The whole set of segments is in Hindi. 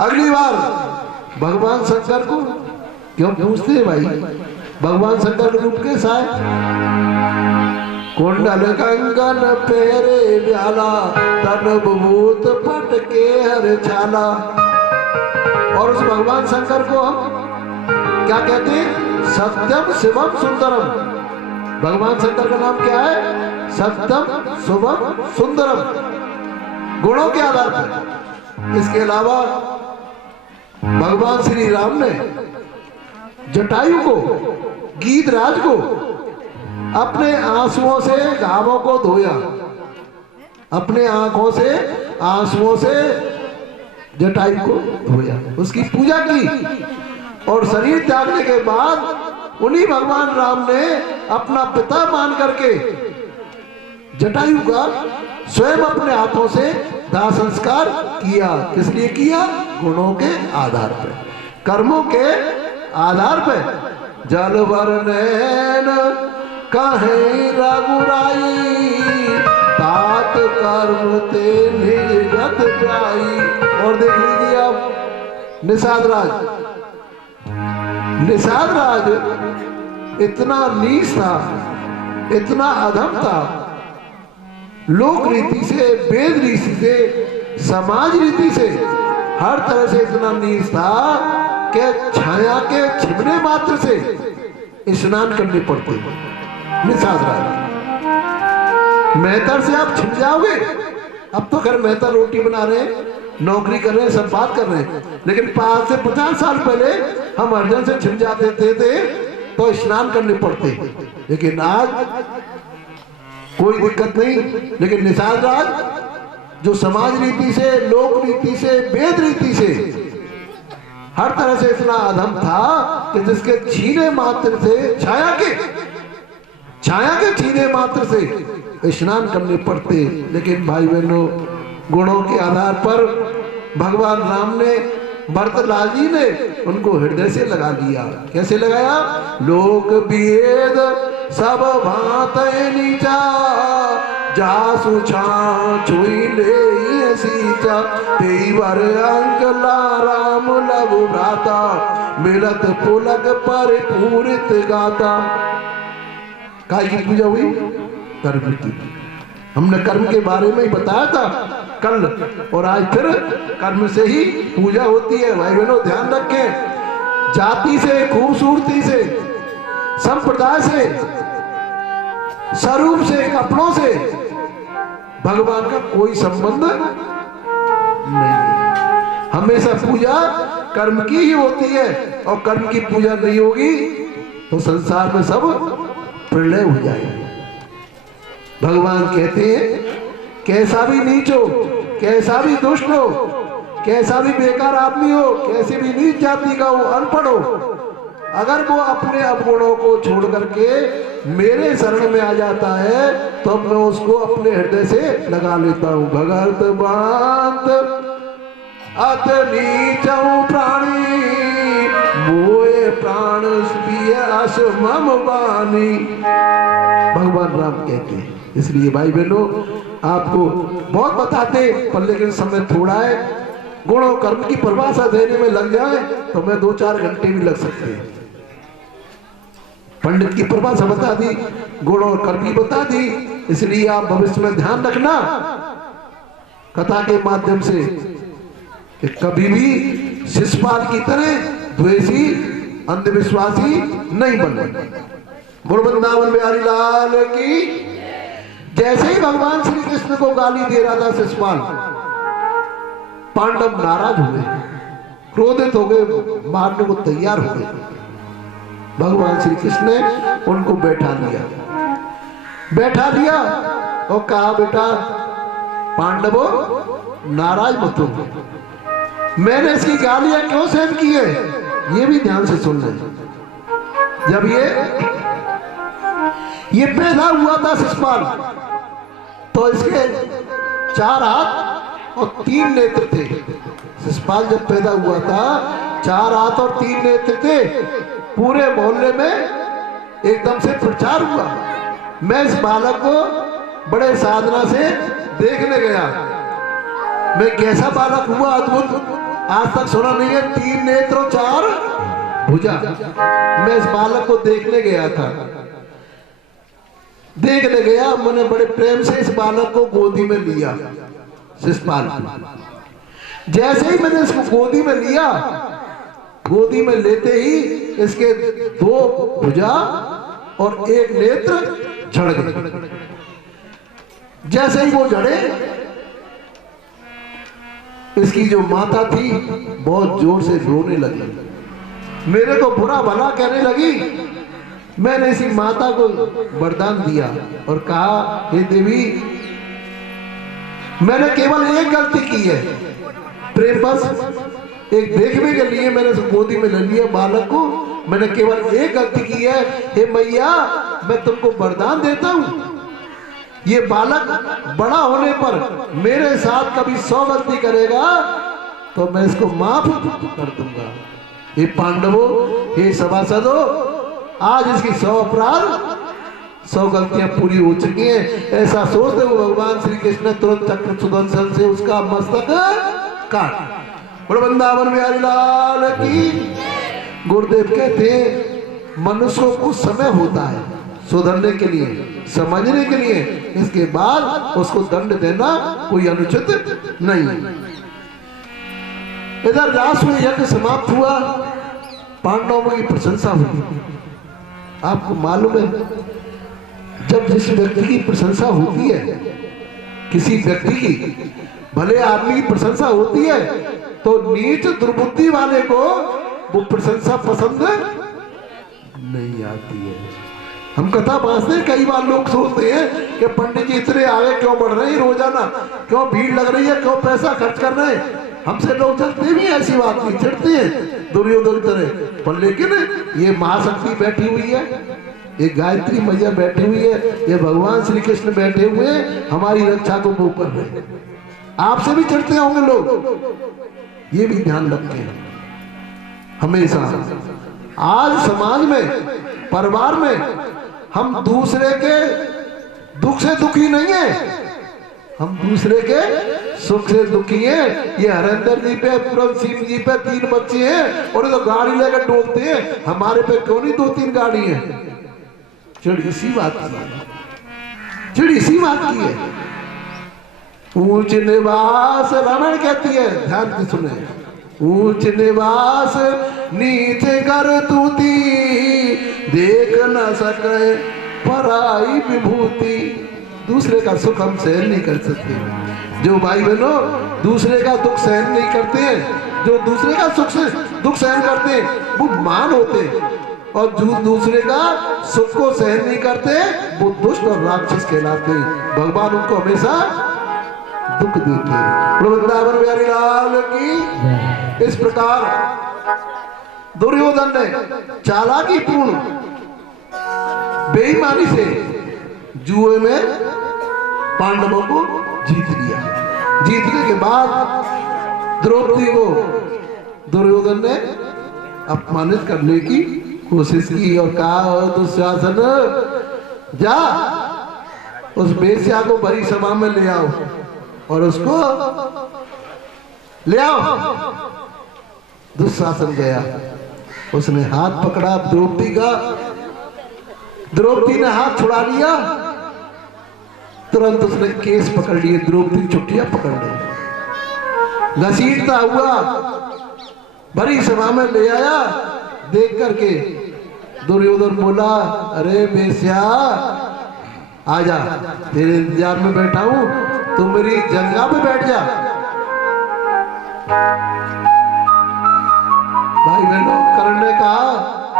अगली बार भगवान शंकर को क्यों पूछते हैं भाई, भगवान शंकर का रूप कैसा है? कुंडल कंगन पेरे ब्याला, तन भूत पटके हर छाला। और उस भगवान शंकर को हम क्या कहते हैं? सत्यम शिवम सुंदरम। भगवान शंकर का नाम क्या है? सत्यम शिवम सुंदरम, गुणों के आधार पर। इसके अलावा भगवान श्री राम ने जटायु को, गीधराज को अपने आंसुओं से घावों को धोया, अपने आंखों से आंसुओं से जटायु को धोया, उसकी पूजा की। और शरीर त्यागने के बाद उन्हीं भगवान राम ने अपना पिता मान करके जटायु का स्वयं अपने हाथों से दाह संस्कार किया। किस लिए किया? गुणों के आधार पर, कर्मों के आधार पर। जल नैन कहे रघुराई, तात कर्म ते निजगत जाई। और देख लीजिए आप निषाद राज, निषाद राज इतना नीच था, इतना अधम था, लोक रीति से, वेद रीति से, समाज रीति से, हर तरह से इतना नीच था कि छाया के छिपने मात्र से स्नान करने पड़ते। निषाद राज, मेहतर से आप छिप जाओगे। अब तो खैर मेहतर रोटी बना रहे हैं, नौकरी कर रहे हैं, सब बात कर रहे हैं, लेकिन 5 से 50 साल पहले हम अर्जन से छिप जाते थे तो स्नान करने पड़ते। लेकिन आज कोई दिक्कत नहीं। लेकिन निषाद राज जो समाज रीति से, लोक रीति से, वेद रीति से हर तरह से इतना अधम था कि जिसके छीने मात्र से, छाया के छीने मात्र से स्नान करने पड़ते। लेकिन भाई बहनों, गुणों के आधार पर भगवान राम ने, भरतलाल जी ने उनको हृदय से लगा लिया। कैसे लगाया? लोक वेद सब भात नीचा, जासु छुई ले सीचा, तेवर अंकला राम लघु भ्राता, मिलत पुलक पर पूरित गाता। काय की पूजा हुई? कर्म की। हमने कर्म के बारे में ही बताया था कल, और आज फिर कर्म से ही पूजा होती है। भाई बहनों ध्यान रखें, जाति से, खूबसूरती से, संप्रदाय से, स्वरूप से, कपड़ों से भगवान का कोई संबंध नहीं। हमेशा पूजा कर्म की ही होती है, और कर्म की पूजा नहीं होगी तो संसार में सब प्रलय हो जाएगी। भगवान कहते हैं कैसा भी नीच हो, कैसा भी दुष्ट हो, कैसा भी बेकार आदमी हो, कैसी भी नीच जाति का हो, अनपढ़ हो, अगर वो अपने अवगुणों को छोड़ करके मेरे शरण में आ जाता है तो मैं उसको अपने हृदय से लगा लेता हूं। भगत बांत अत नीचऊ प्राणी, मोए प्राण अस मम बानी। भगवान राम कहते हैं। इसलिए भाई बहनों, आपको बहुत बताते पर लेकिन समय थोड़ा है। गुण और कर्म की परिभाषा देने में लग जाए तो मैं 2-4 घंटे भी लग सकते हैं। पंडित की परिभाषा बता दी, गुण और कर्म की बता दी। इसलिए आप भविष्य में ध्यान रखना कथा के माध्यम से कि कभी भी शिशुपाल की तरह द्वेषी, अंधविश्वासी नहीं बनना। गुरु वृंदावन बिहारी लाल की। जैसे ही भगवान श्री कृष्ण को गाली दे रहा था शिशुपाल, पांडव नाराज हुए, क्रोधित हो गए, मारने को तैयार हो गए। भगवान श्री कृष्ण ने उनको बैठा लिया और कहा, बेटा पांडवों नाराज मत हो, मैंने इसकी गालियां क्यों सहन की है ये भी ध्यान से सुन लें। जब ये पैदा हुआ था शिशुपाल, तो इसके 4 हाथ और 3 नेत्र थे। शिशुपाल जब पैदा हुआ था 4 हाथ और 3 नेत्र थे। पूरे मोहल्ले में एकदम से प्रचार हुआ। मैं इस बालक को बड़े साधना से देखने गया। मैं कैसा बालक हुआ, अद्भुत। आज तक सुना नहीं है, 3 नेत्र और 4 भुजा। मैं इस बालक को देखने गया था, देखने गया, मैंने बड़े प्रेम से इस बालक को गोदी में लिया। शिषपाल, जैसे ही मैंने इसको गोदी में लिया, गोदी में लेते ही इसके 2 भुजा और 1 नेत्र झड़ गए। जैसे ही वो झड़े, इसकी जो माता थी बहुत जोर से रोने लगी, मेरे को बुरा भला कहने लगी। मैंने इसी माता को वरदान दिया और कहा, हे देवी, मैंने केवल एक गलती की है, प्रेम बस एक देखने के लिए मैंने गोदी में ले लिया बालक को, मैंने केवल एक गलती की है। हे मैया, मैं तुमको वरदान देता हूं, ये बालक बड़ा होने पर मेरे साथ कभी 100 गलती करेगा तो मैं इसको माफ कर दूंगा। हे पांडवों, हे सभासदों, आज इसकी 100 अपराध, 100 गलतियां पूरी हो चुकी हैं। ऐसा सोचते हुए भगवान श्री कृष्ण ने तुरंत चक्र सुदर्शन से उसका मस्तक काट। वृंदावन बिहारी लाल की। गुरुदेव कहते हैं, मनुष्य को कुछ समय होता है सुधरने के लिए, समझने के लिए, इसके बाद उसको दंड देना कोई अनुचित नहीं। इधर रास में यज्ञ समाप्त हुआ, पांडवों की प्रशंसा हुई। आपको मालूम है, जब जिस व्यक्ति की प्रशंसा होती है, किसी व्यक्ति की, भले आदमी की प्रशंसा होती है, तो नीच दुर्बुद्धि वाले को वो प्रशंसा पसंद नहीं आती है। हम कथा बांधते हैं, कई बार लोग सोचते हैं कि पंडित जी इतने आगे क्यों बढ़ रहे हैं रोजाना, क्यों भीड़ लग रही है, क्यों पैसा खर्च कर रहे हैं। हमसे लोग चलते भी ऐसी बात नहीं, चिढ़ते हैं दुर्योधन तरह, पर लेकिन ये महाशक्ति बैठी हुई है, ये गायत्री मैया बैठी हुई है, ये भगवान श्री कृष्ण बैठे हुए हैं, हमारी रक्षा को वो कर रहे हैं। आपसे भी चिढ़ते होंगे लोग, ये भी ध्यान रखते हैं हमेशा। आज समाज में, परिवार में हम दूसरे के दुख से दुखी नहीं है, हम दूसरे के सुख से दुखी हैं। ये हरेंद्र जी पे, पूरन सिंह जी पे 3 बच्चे हैं और तो गाड़ी लेकर डोलते हैं, हमारे पे क्यों नहीं 2-3 गाड़ी है। चिड़ इसी बात की है, चिड़ इसी बात की है। ऊंच निवास, रामायण कहती है, ध्यान से सुने, ऊंच निवास नीचे कर तूती, देख न सके पराई विभूति। दूसरे का सुख हम सहन नहीं कर सकते। जो भाई बहनों दूसरे का दुख सहन नहीं करते हैं, जो दूसरे का सुख से दुख सहन करते हैं, वो मान होते हैं, और जो दूसरे का सुख को सहन नहीं करते, वो दुष्ट और राक्षस कहलाते हैं। भगवान उनको हमेशा दुख देते हैं। वृंदावन बिहारी लाल की। इस प्रकार दुर्योधन ने चालाकी पूर्ण बेईमानी से जुए में पांडवों को जीत लिया। जीतने के बाद द्रौपदी को दुर्योधन ने अपमानित करने की कोशिश की और कहा, दुशासन जा उस बेश्या को बड़ी सभा में ले आओ और उसको ले आओ। दुशासन गया, उसने हाथ पकड़ा द्रौपदी का, द्रौपदी ने हाथ छुड़ा लिया, तुरंत उसने केस पकड़ लिए, द्रौपदी चुटिया पकड़ ली, घसीटता हुआ बड़ी सभा में ले आया। देख करके दुर्योधन बोला, अरे बेश्या आजा, तेरे इंतजार में बैठा हूं, तू मेरी जंगा पे बैठ जा। भाई बहनों, कर्ण ने कहा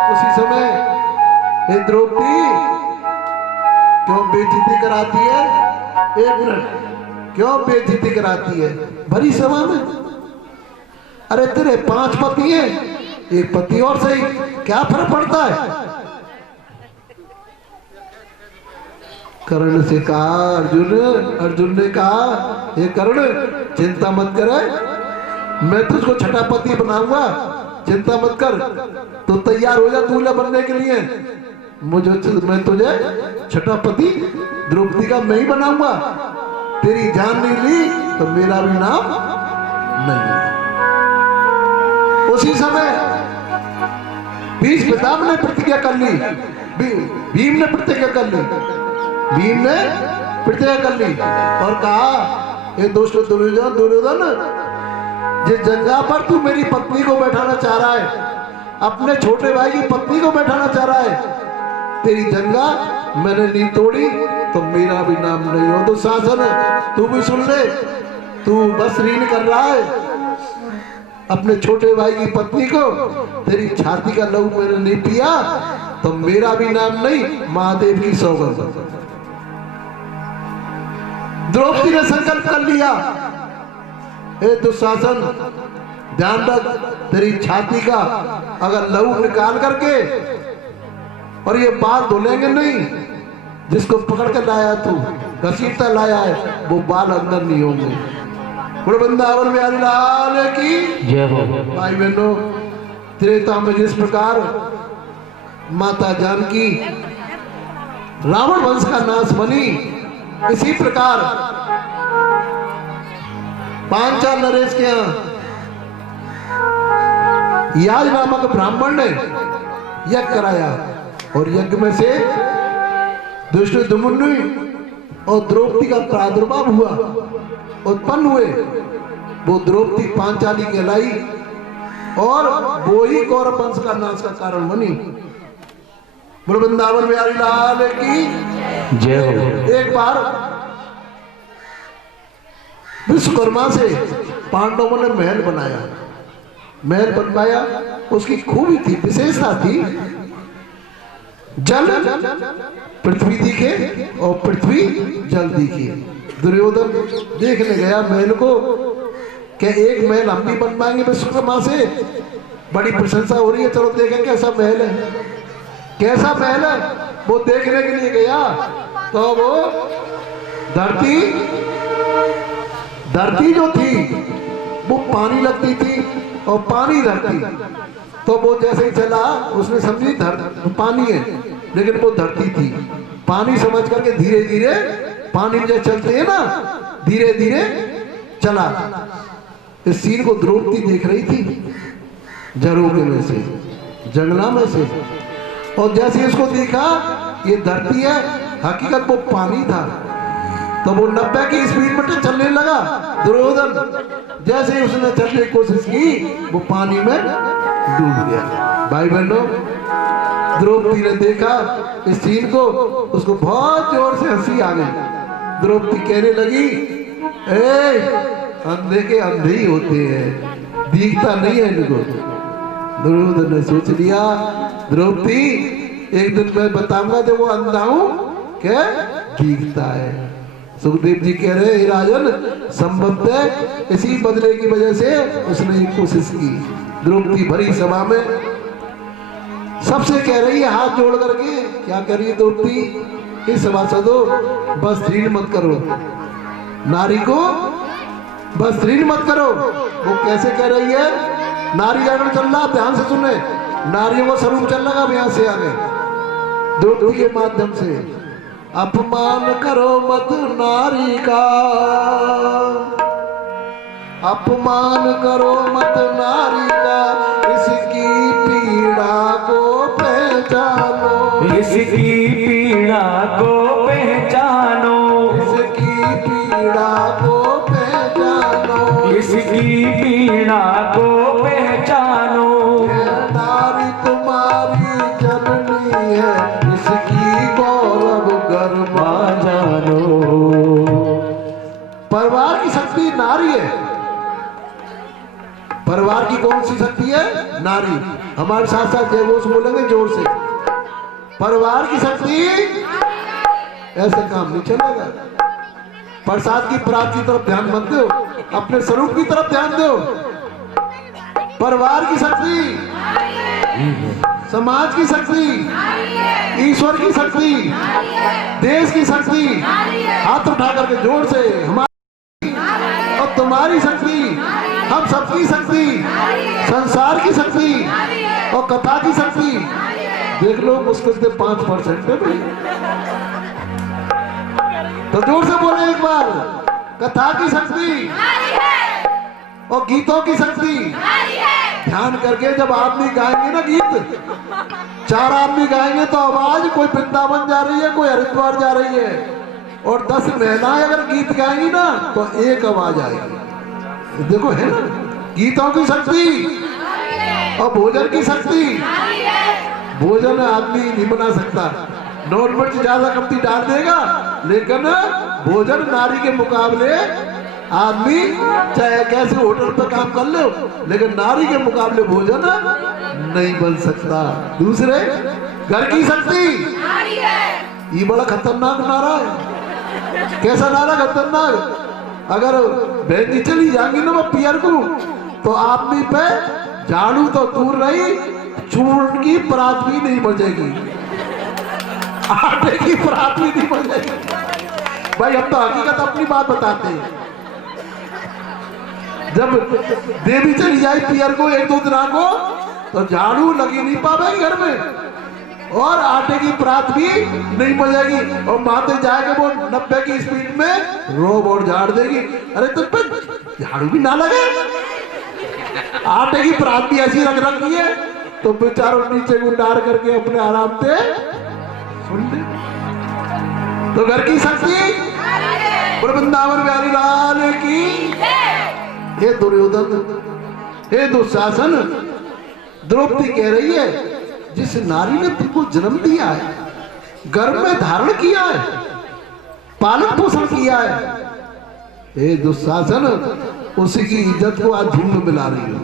उसी समय, हे द्रौपदी क्यों बेइज्जती कराती है? 1 मिनट, क्यों बेइज्जती कराती है भरी सभा में? अरे तेरे 5 पति हैं, 1 पति और सही, क्या फर्क पड़ता है? कर्ण से कहा, अर्जुन ने कहा, हे कर्ण चिंता मत कर, मैं तुझको छठा पति बनाऊंगा, चिंता मत कर, तो तैयार हो जा दूल्हा बनने के लिए। मैं तुझे छठा पति द्रौपदी का मैं ही बनाऊंगा। तेरी जान नहीं ली तो मेरा भी नाम नहीं है। उसी समय भीष्म पितामह ने प्रतिज्ञा कर ली, भीम ने प्रतिज्ञा कर ली, भीम ने प्रतिज्ञा कर ली और कहा, ये दुष्ट दुर्योधन, दुर्योधन जिस जगह पर तू मेरी पत्नी को बैठाना चाह रहा है, अपने छोटे भाई की पत्नी को बैठाना चाह रहा है, तेरी जंगा मैंने नहीं तोड़ी तो मेरा भी नाम नहीं हो। तो शासन तू भी सुन ले, तू बस ऋण कर रहा है अपने छोटे भाई की पत्नी को, तेरी छाती का लहू मैंने नहीं पिया तो मेरा भी नाम नहीं, महादेव की सौगंध। द्रौपदी ने संकल्प कर लिया, ए दुशासन ध्यान रख, तेरी छाती का अगर लहू निकाल करके और ये बाल धुलेंगे नहीं, जिसको पकड़ कर लाया तू, घसीटता लाया है, वो बाल अंदर नहीं होंगे। वृंदावन बिहारी लाल की जय हो। भाई बहनों, त्रेता में जिस प्रकार माता जानकी रावण वंश का नाश बनी, इसी प्रकार पांचाल नरेश के यहां याज नामक ब्राह्मण ने यज्ञ कराया और यज्ञ में से धृष्टद्युम्न और द्रौपदी का प्रादुर्भाव हुआ, उत्पन्न हुए। वो द्रौपदी पांचाली कहलाई और वो ही कौरव वंश का नाश का कारण बनी। वृंदावन बिहारी लाल की जय हो। एक बार विश्वकर्मा से पांडवों ने महल बनाया, महल बनवाया, उसकी खूबी थी, विशेषता थी, जल पृथ्वी दिखे और पृथ्वी जल दिखे। दुर्योधन देखने गया महल को, क्या एक महल हम भी बनवाएंगे विश्वकर्मा से, बड़ी प्रशंसा हो रही है, चलो देखें कैसा महल है, कैसा महल है। वो देखने के लिए गया तो वो धरती जो थी वो पानी लगती थी और पानी धरती, तो वो जैसे ही चला उसने समझी पानी है, लेकिन वो धरती थी। पानी समझ करके धीरे धीरे पानी में जैसे चलते हैं ना, धीरे धीरे चला। इस सीन को द्रौपदी देख रही थी झरोखे में से, जंगला में से, और जैसे इसको देखा ये धरती है, हकीकत वो पानी था, तो वो 90 की स्पीड में चलने लगा। दुर्योधन जैसे ही उसने चलने की कोशिश की वो पानी में डूब गया। भाई बहनों, द्रौपदी ने देखा इस सीन को, उसको बहुत जोर से हंसी आ गई। द्रौपदी कहने लगी, ए अंधे के अंधे ही होते हैं, दिखता नहीं है इनको। दुर्योधन ने सोच लिया, द्रौपदी एक दिन मैं बताऊंगा जब वो अंधा हूं क्या दिखता है। सुखदेव जी कह रहे हैं, राजन संभवतः इसी बदले की वजह से उसने ये कोशिश की। द्रौपदी भरी सभा में सबसे कह रही है हाथ जोड़ करके, क्या कर रही है द्रौपदी, इस सभासदों बस ऋण मत करो, नारी को बस ऋण मत करो। वो कैसे कह रही है, नारी जागरण चल रहा, ध्यान से सुने, नारियों का स्वरूप चल रहा यहाँ से आगे द्रौपदी के माध्यम से। अपमान करो मत नारी का, अपमान करो मत नारी का, इसकी पीड़ा को पहचानो, इसकी पीड़ा को पहचानो, इसकी पीड़ा को पहचानो, इसकी पीड़ा को पहचानो। नारी तुम्हारी जननी है, इसकी गौरव गर्मा जानो। परिवार की शक्ति नारी है। परिवार की कौन सी शक्ति है, नारी। हमारे साथ साथ जय घोष बोलेंगे जोर से, परिवार की शक्ति। ऐसे काम नहीं चलेगा। प्रसाद की प्राप्ति की तरफ ध्यान मत दो, अपने स्वरूप की तरफ ध्यान दो। परिवार की शक्ति, समाज की शक्ति, ईश्वर की शक्ति, देश की शक्ति। हाथ उठा करके जोर से, हमारी और तुम्हारी शक्ति, हम सबकी शक्ति, संसार की शक्ति और कथा की शक्ति। देख लो मुश्किल से 5% है भाई। तो जोर से बोले एक बार, कथा की शक्ति और गीतों की शक्ति, ध्यान करके जब आदमी गाएंगे ना गीत, 4 आदमी गाएंगे तो आवाज कोई वृंदावन जा रही है, कोई हरिद्वार जा रही है, और 10 महिलाएं अगर गीत गाएंगी ना तो एक आवाज आएगी। देखो है ना गीतों की शक्ति और भोजन की शक्ति। भोजन आदमी नहीं बना सकता, नॉन वेज ज्यादा कमती डाल देगा, लेकिन भोजन नारी के मुकाबले आदमी चाहे कैसे होटल पे काम कर लो, लेकिन नारी के मुकाबले भोजन नहीं बन सकता। दूसरे घर की शक्ति, ये बड़ा खतरनाक नारा है। कैसा नारा खतरनाक? अगर बहन जी चली जाएंगी ना वो पियर को, तो आदमी पे झाड़ू तो दूर रही, चूर्ण की परात भी नहीं बचेगी, आटे की परात भी नहीं बचेगी। भाई हम तो हकीकत अपनी बात बताते हैं। जब देवी चली जाए पियर को 1-2 दिन को, तो झाड़ू लगी नहीं पावेगी घर में, और आटे की परात भी नहीं बचेगी, और माते जाएगा वो 90 की स्पीड में रोब और झाड़ देगी। अरे तुम पे झाड़ू भी ना लगे, आटे की परात भी ऐसी रख रखी है, तो बेचारों नीचे को डार करके अपने आराम से सुन ले। तो घर की शक्ति, वृंदावन बिहारी लाल की। हे दुर्योधन, हे दुशासन, द्रौपदी कह रही है जिस नारी ने तुमको जन्म दिया है, गर्भ में धारण किया है, पालन पोषण किया है, हे दुशासन, उसी की इज्जत को आज धूल में मिला रही हो।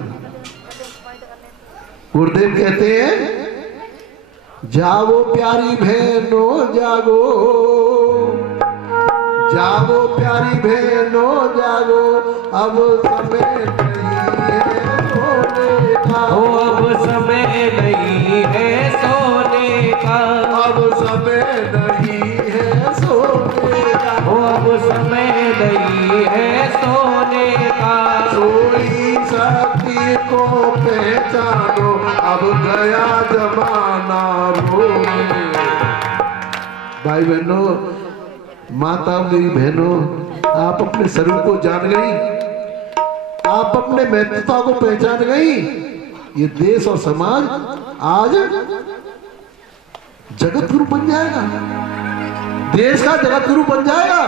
गुरुदेव कहते हैं जागो प्यारी बहनों जागो, जागो प्यारी बहनों जागो, अब समय नहीं है सोने का, अब समय नहीं है सोने का, अब समय नहीं है सोने का, अब समय नहीं है सोने का। सोई शक्ति को पहचानो, अब गया जमाना भूले। भाई बहनों, माता मेरी बहनों, आप अपने स्वरूप को जान गई, आप अपने महत्वता को पहचान गई। ये देश और समाज आज जगत गुरु बन जाएगा, देश का जगत गुरु बन जाएगा।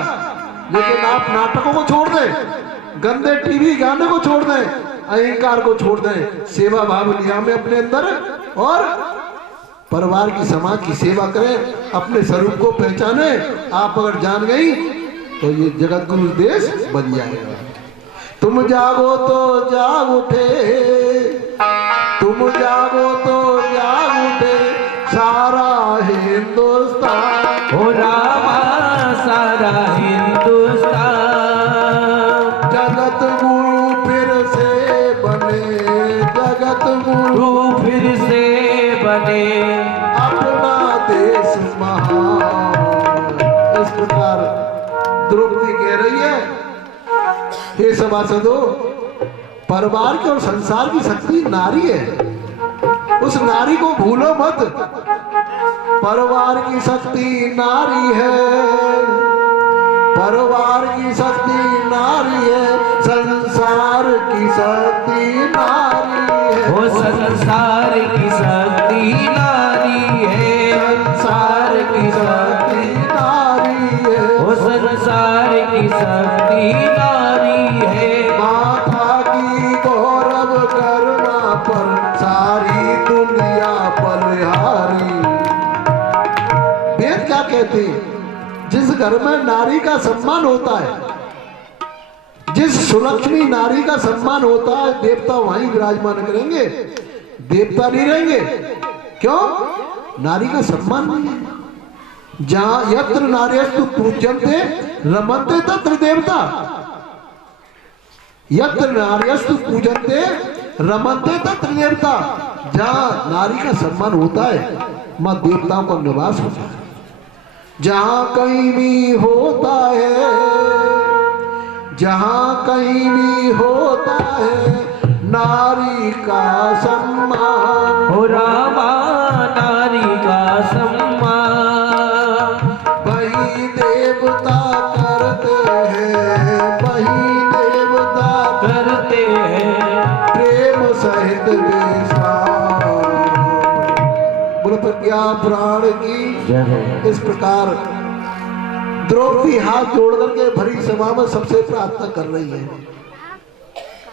लेकिन आप नाटकों को छोड़ दें, गंदे टीवी गाने को छोड़ दें, अहंकार को छोड़ दें, सेवा भाव लिया में अपने अंदर, और परिवार की समाज की सेवा करें, अपने स्वरूप को पहचाने। आप अगर जान गई तो ये जगत गुरु देश बन जाएगा। तुम जागो तो जाग उठे, तुम जागो तो जाग उठे सारा हिंदुस्तान, हो रामा सारा हिंदुस्तान, जगत गुरु फिर से बने, जगत गुरु फिर से बने, अपना देश महान। इस प्रकार द्रौपदी कह रही है, हे सभासदों, परिवार की और संसार की शक्ति नारी है, उस नारी को भूलो मत। परिवार की शक्ति नारी है, परिवार की शक्ति नारी है, संसार की शक्ति नारी है, वो संसार की शक्ति नारी है, संसार की शक्ति नारी है, वो संसार की शक्ति नारी है। माता की गौरव करना पर सारी दुनिया बलिहारी। वेद क्या कहते हैं? जिस घर में नारी का सम्मान होता है, जिस सुलक्षणी नारी का सम्मान होता है, देवता वहीं विराजमान करेंगे, देवता नहीं रहेंगे। क्यों? नारी का सम्मान नहीं है। जहां यत्र नार्यस्तु पूज्यन्ते रमन्ते तत्र देवता, यत्र नार्यस्तु पूजन्ते रमन्ते तत्र देवता। जहां नारी का सम्मान होता है, वहां देवताओं का निवास होता है। जहां कहीं भी होता है, जहां कहीं भी होता है नारी का सम्मान, हो रामा नारी का सम्मान, वही देवता करते हैं, वही देवता करते हैं प्रेम सहित प्रतिज्ञा पुराण की जय हो। इस प्रकार द्रौपदी हाथ जोड़ करके भरी सभा में सबसे प्रार्थना कर रही है।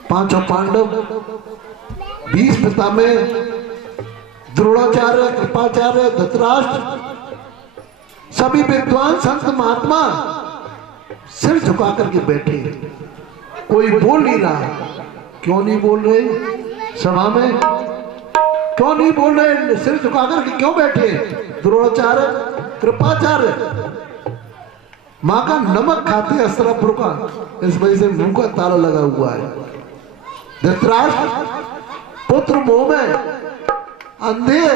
पांचों पांडव, भीष्म पितामह, द्रोणाचार्य, कृपाचार्य, धृतराष्ट्र, सभी विद्वान संत महात्मा सिर झुका करके बैठे। कोई बोल नहीं रहा। क्यों नहीं बोल रहे? सभा में क्यों नहीं बोल रहे? सिर झुका करके क्यों बैठे? द्रोणाचार्य, कृपाचार्य माँ का नमक खाते अस्त्रापुर का, इस वजह से मुंह का ताला लगा हुआ है। धृतराष्ट्र पुत्र मोह में अंधे,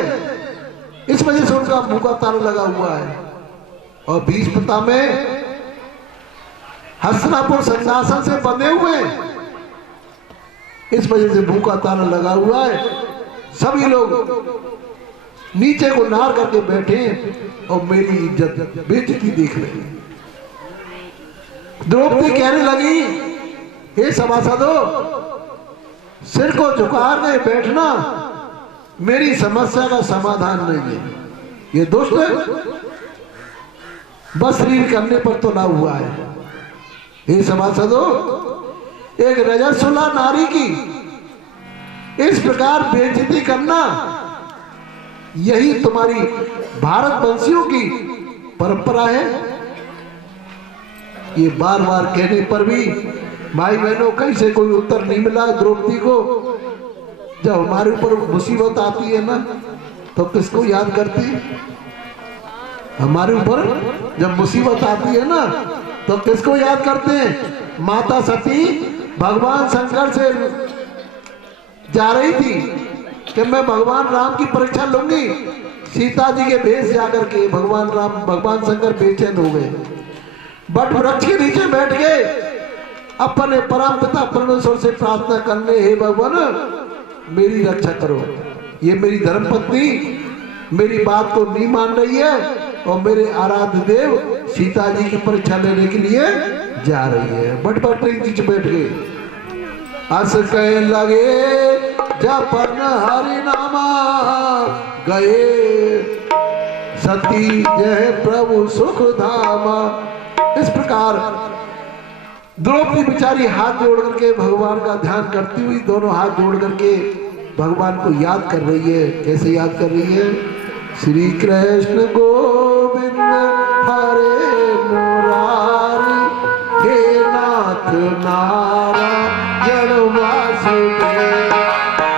इस वजह से उनका मुंह का ताला लगा हुआ है। और भीष्म पितामह हस्तिनापुर सिंहासन से बंधे हुए, इस वजह से मुंह का ताला लगा हुआ है। सभी लोग नीचे को नार करके बैठे और मेरी इज्जत बेइज्जती देख रहे हैं। द्रौपदी कहने लगी, हे सभासदों, सिर को झुकाकर बैठना मेरी समस्या का समाधान नहीं है। ये दुष्ट बस शरीर करने पर तो ना हुआ है। हे सभासदों, एक रजस्वला नारी की इस प्रकार बेइज्जती करना, यही तुम्हारी भारतवंशियों की परंपरा है। ये बार बार कहने पर भी भाई बहनों कहीं से कोई उत्तर नहीं मिला द्रौपदी को। जब हमारे ऊपर मुसीबत आती है ना, तो किसको याद करते हैं? हमारे ऊपर जब मुसीबत आती है ना, तो किसको याद करते हैं? माता सती भगवान शंकर से जा रही थी कि मैं भगवान राम की परीक्षा लूंगी। सीता जी के भेष जाकर के भगवान शंकर बेचैन हो गए, बट वृक्ष के नीचे बैठ गए, अपने परम पिता परमेश्वर से प्रार्थना करने, हे भगवान मेरी रक्षा करो। ये मेरी धर्मपत्नी मेरी बात को नहीं मान रही है और मेरे आराध्य देव सीता जी की परीक्षा लेने के लिए जा रही है। बट ट्रेन नीचे बैठ गए। अस कह लगे जपन हरि नामा, गए सती जय प्रभु सुख धामा। इस प्रकार द्रौपदी बेचारी हाथ जोड़ करके भगवान का ध्यान करती हुई दोनों हाथ जोड़ करके भगवान को याद कर रही है। कैसे याद कर रही है? श्री कृष्ण गोविंद हरे मुरारी, हे नाथ नारायण वासुदेव।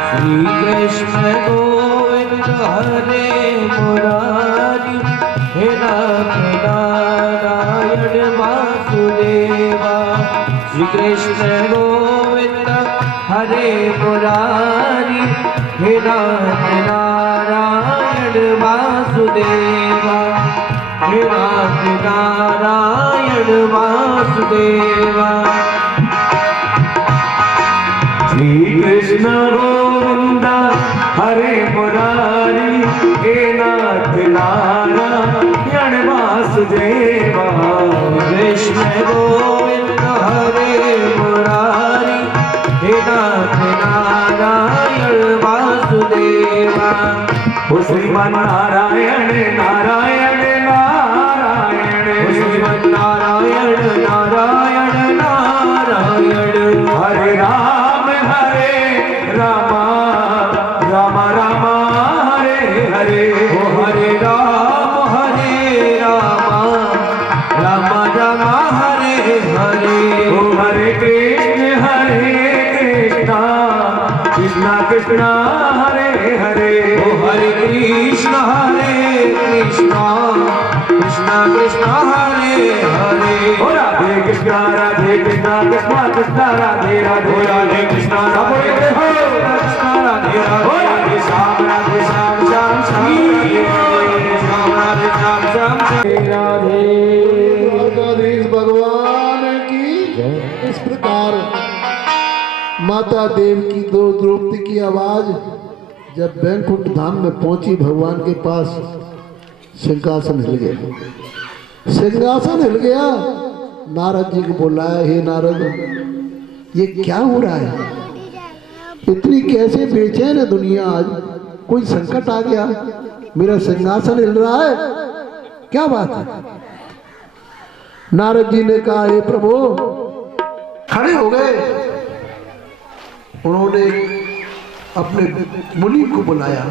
श्री कृष्ण गोविंद हरे मुरारी, हे नाथ नारायण वासुदेवा। श्री कृष्ण गोविंद हरे मुरारी, हे नाथ नारायण वासुदेवा। हे नाथ नारायण वासुदेवा। श्री कृष्ण गोविंद हरे मुरारी, हे नाथ नारायण वासुदेवा। कृष्ण गोविंद हरे मुरारी, हे नाथ नारायण वासुदेवा। श्रीमन नारायण नारायण नारायण, श्रीमन नारायण नारायण नारायण। हरे राम राम राम हरे हरे, ओ हरे राम राम राम हरे हरे। ओ हरे कृष्ण कृष्ण कृष्ण हरे हरे। ओ हरे कृष्ण कृष्ण कृष्ण हरे हरे। ओ राधे कृष्ण कृष्ण कृष्ण राधे राधे। ओ राधे कृष्ण राधे कृष्ण राधे राधे। राधे श्याम श्याम श्याम राधे श्याम श्याम राधे। द्वारकाधीश भगवान की इस प्रकार माता देव की द्रौपदी की आवाज जब बैकुंठ धाम में पहुंची, भगवान के पास सिंहासन हिल गया। सिंहासन हिल गया। नारद जी को बोला है, हे नारद ये क्या हो रहा है? इतनी कैसे बेचैन है दुनिया? आज कोई संकट आ गया? मेरा सिंहासन हिल रहा है, क्या बात है? नारद जी ने कहा, हे प्रभु, खड़े हो गए। उन्होंने अपने मुनीम को बुलाया।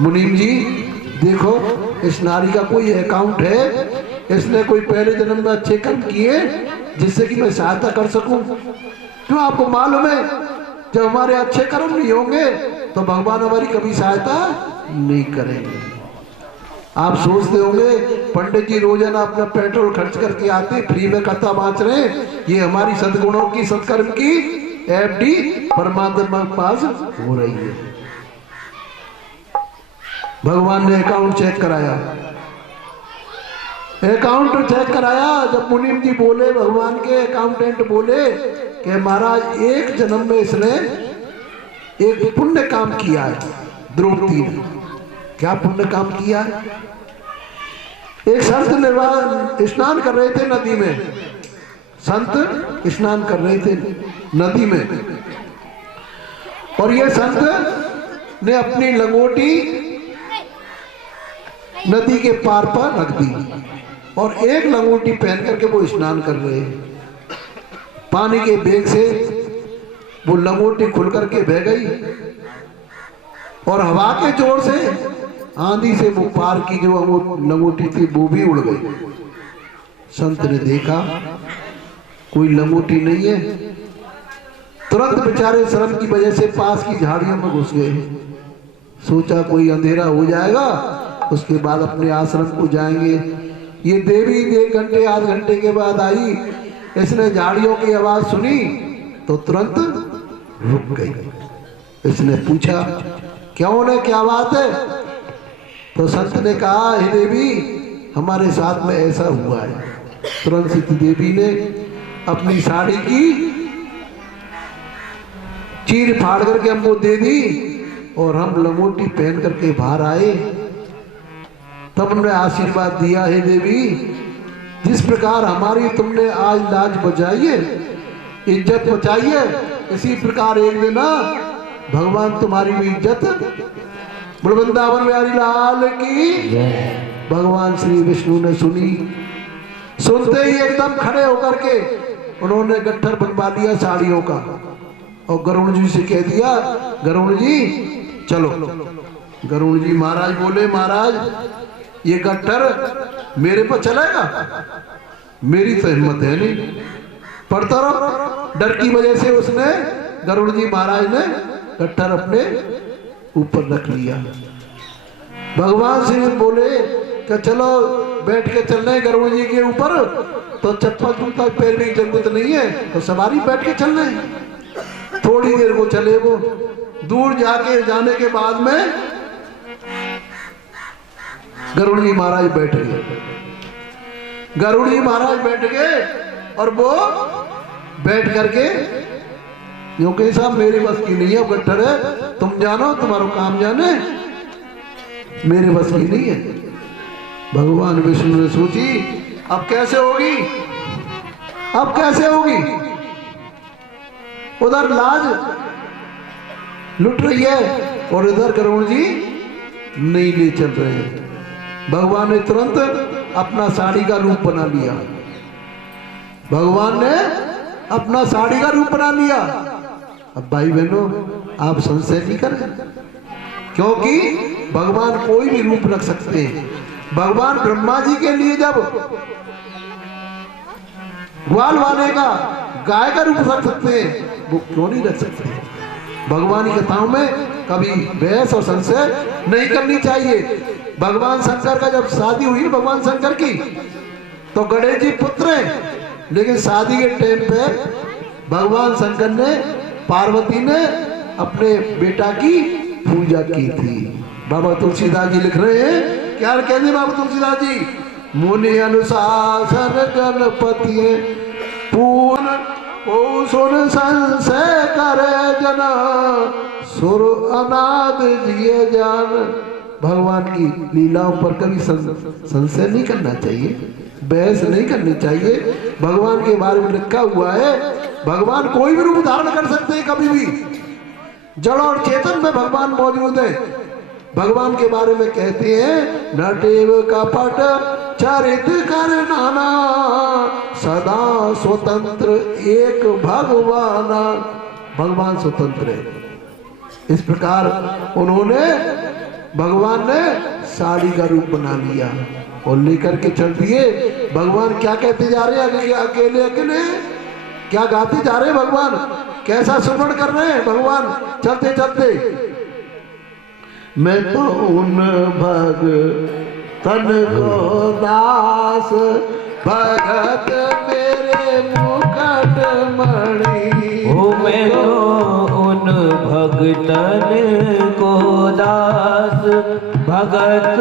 मुनीम जी देखो, इस नारी का कोई अकाउंट है, इसने कोई पहले जन्म में अच्छे कर्म किए जिससे कि मैं सहायता कर सकूं। क्यों, आपको मालूम है जब हमारे अच्छे कर्म नहीं होंगे तो भगवान हमारी कभी सहायता नहीं करेंगे। आप सोचते होंगे पंडित जी रोजाना अपना पेट्रोल खर्च करके आते, फ्री में कथा बांच रहे हैं, ये हमारी सद्गुणों की, सत्कर्म की एफडी परमात्मा के पास हो रही है। भगवान ने अकाउंट चेक कराया, अकाउंट चेक कराया। जब मुनीम जी बोले, भगवान के अकाउंटेंट बोले कि महाराज एक जन्म में इसने एक पुण्य काम किया है। द्रौपदी ने क्या पुण्य काम किया है? एक संत स्नान कर रहे थे नदी में, संत स्नान कर रहे थे नदी में, और ये संत ने अपनी लंगोटी नदी के पार पर रख दी और एक लंगोटी पहन करके वो स्नान कर रहे हैं। पानी के बेग से वो लंगोटी खुल करके बह गई और हवा के जोर से, आंधी से वो पार की जो वो लंगोटी थी वो भी उड़ गई। संत ने देखा कोई लंगोटी नहीं है, तुरंत बेचारे शर्म की वजह से पास की झाड़ियों में घुस गए। सोचा कोई अंधेरा हो जाएगा, उसके बाद अपने आश्रम को जाएंगे। ये देवी 1 घंटे आध घंटे के बाद आई, इसने झाड़ियों की आवाज सुनी तो तुरंत रुक गई। इसने पूछा, क्यों ने, क्या बात है? तो संत ने कहा, हे देवी, हमारे साथ में ऐसा हुआ है। तुरंत सीता देवी ने अपनी साड़ी की चीर फाड़ करके हमको दे दी और हम लंगोटी पहन करके बाहर आए। तब उन्होंने आशीर्वाद दिया, हे देवी, जिस प्रकार हमारी तुमने आज लाज बचाई है, इज्जत बचाई है, इसी प्रकार एक दिन भगवान तुम्हारी भी इज्जत। वृंदावन बिहारी लाल की। भगवान श्री विष्णु ने सुनी, सुनते ही एकदम खड़े होकर के उन्होंने गट्ठर बनवा दिया साड़ियों का और गरुड़ जी से कह दिया, गरुड़ जी चलो। गरुड़ जी महाराज बोले, महाराज ये गट्ठर मेरे पर चलेगा? मेरी तो हिम्मत है नहीं, पढ़ता रहो। डर की वजह से उसने, गरुड़ जी महाराज ने गट्ठर अपने ऊपर रख लिया। भगवान श्री बोले कि चलो बैठ के चल रहे गरुड़ जी के ऊपर, तो चप्पल जूता पहनने की जरूरत नहीं है, तो सवारी बैठ के चल रहे। थोड़ी देर को चले, वो दूर जाके जाने के बाद में गरुड़ जी महाराज बैठ गए। गरुड़ जी महाराज बैठ गए और वो बैठ करके, क्योंकि साहब मेरे बस की नहीं है, गट्ठर है, तुम जानो, तुम्हारा काम जाने, मेरे बस की नहीं है। भगवान विष्णु ने सोची, अब कैसे होगी, अब कैसे होगी? उधर लाज लुट रही है और इधर गरुड़ जी नहीं ले चल रहे हैं। भगवान ने तुरंत अपना साड़ी का रूप बना लिया। भगवान ने अपना साड़ी का रूप बना लिया। अब भाई बहनों, आप संशय नहीं करें, क्योंकि भगवान कोई भी रूप रख सकते हैं। भगवान ब्रह्मा जी के लिए जब ग्वाल वाले का गाय का रूप रख सकते हैं, वो क्यों नहीं रख सकते? भगवान की कथाओं में कभी बहस और संशय नहीं करनी चाहिए। भगवान शंकर का जब शादी हुई, भगवान शंकर की, तो गणेश जी पुत्र हैं, लेकिन शादी के टाइम पे भगवान शंकर ने, पार्वती ने अपने बेटा की पूजा की थी। बाबा तुलसीदास जी लिख रहे हैं, क्या कहते हैं बाबा तुलसीदास जी? मुनि अनुशासन गणपति पूर्ण ओ सुन संशय करे जना, सुर अनाद जिये जान। भगवान की लीलाओं पर कभी संशय नहीं करना चाहिए, बहस नहीं करनी चाहिए। भगवान के बारे में लिखा हुआ है, भगवान कोई भी रूप धारण कर सकते हैं, कभी भी। जड़ और चेतन में भगवान मौजूद है। भगवान के बारे में कहते हैं नटेव कपट चरित कर नाना सदा स्वतंत्र एक भगवान। भगवान स्वतंत्र है। इस प्रकार उन्होंने भगवान ने साड़ी का रूप बना लिया और लेकर के चल दिए। भगवान क्या कहते जा रहे हैं अकेले अकेले क्या गाते जा रहे हैं भगवान, कैसा सुमरण कर रहे हैं भगवान चलते चलते। मैं तो उन भगतन को दास भगत मेरे मुकुट मणि। ओ मैं तो उन भगतन को दास भगत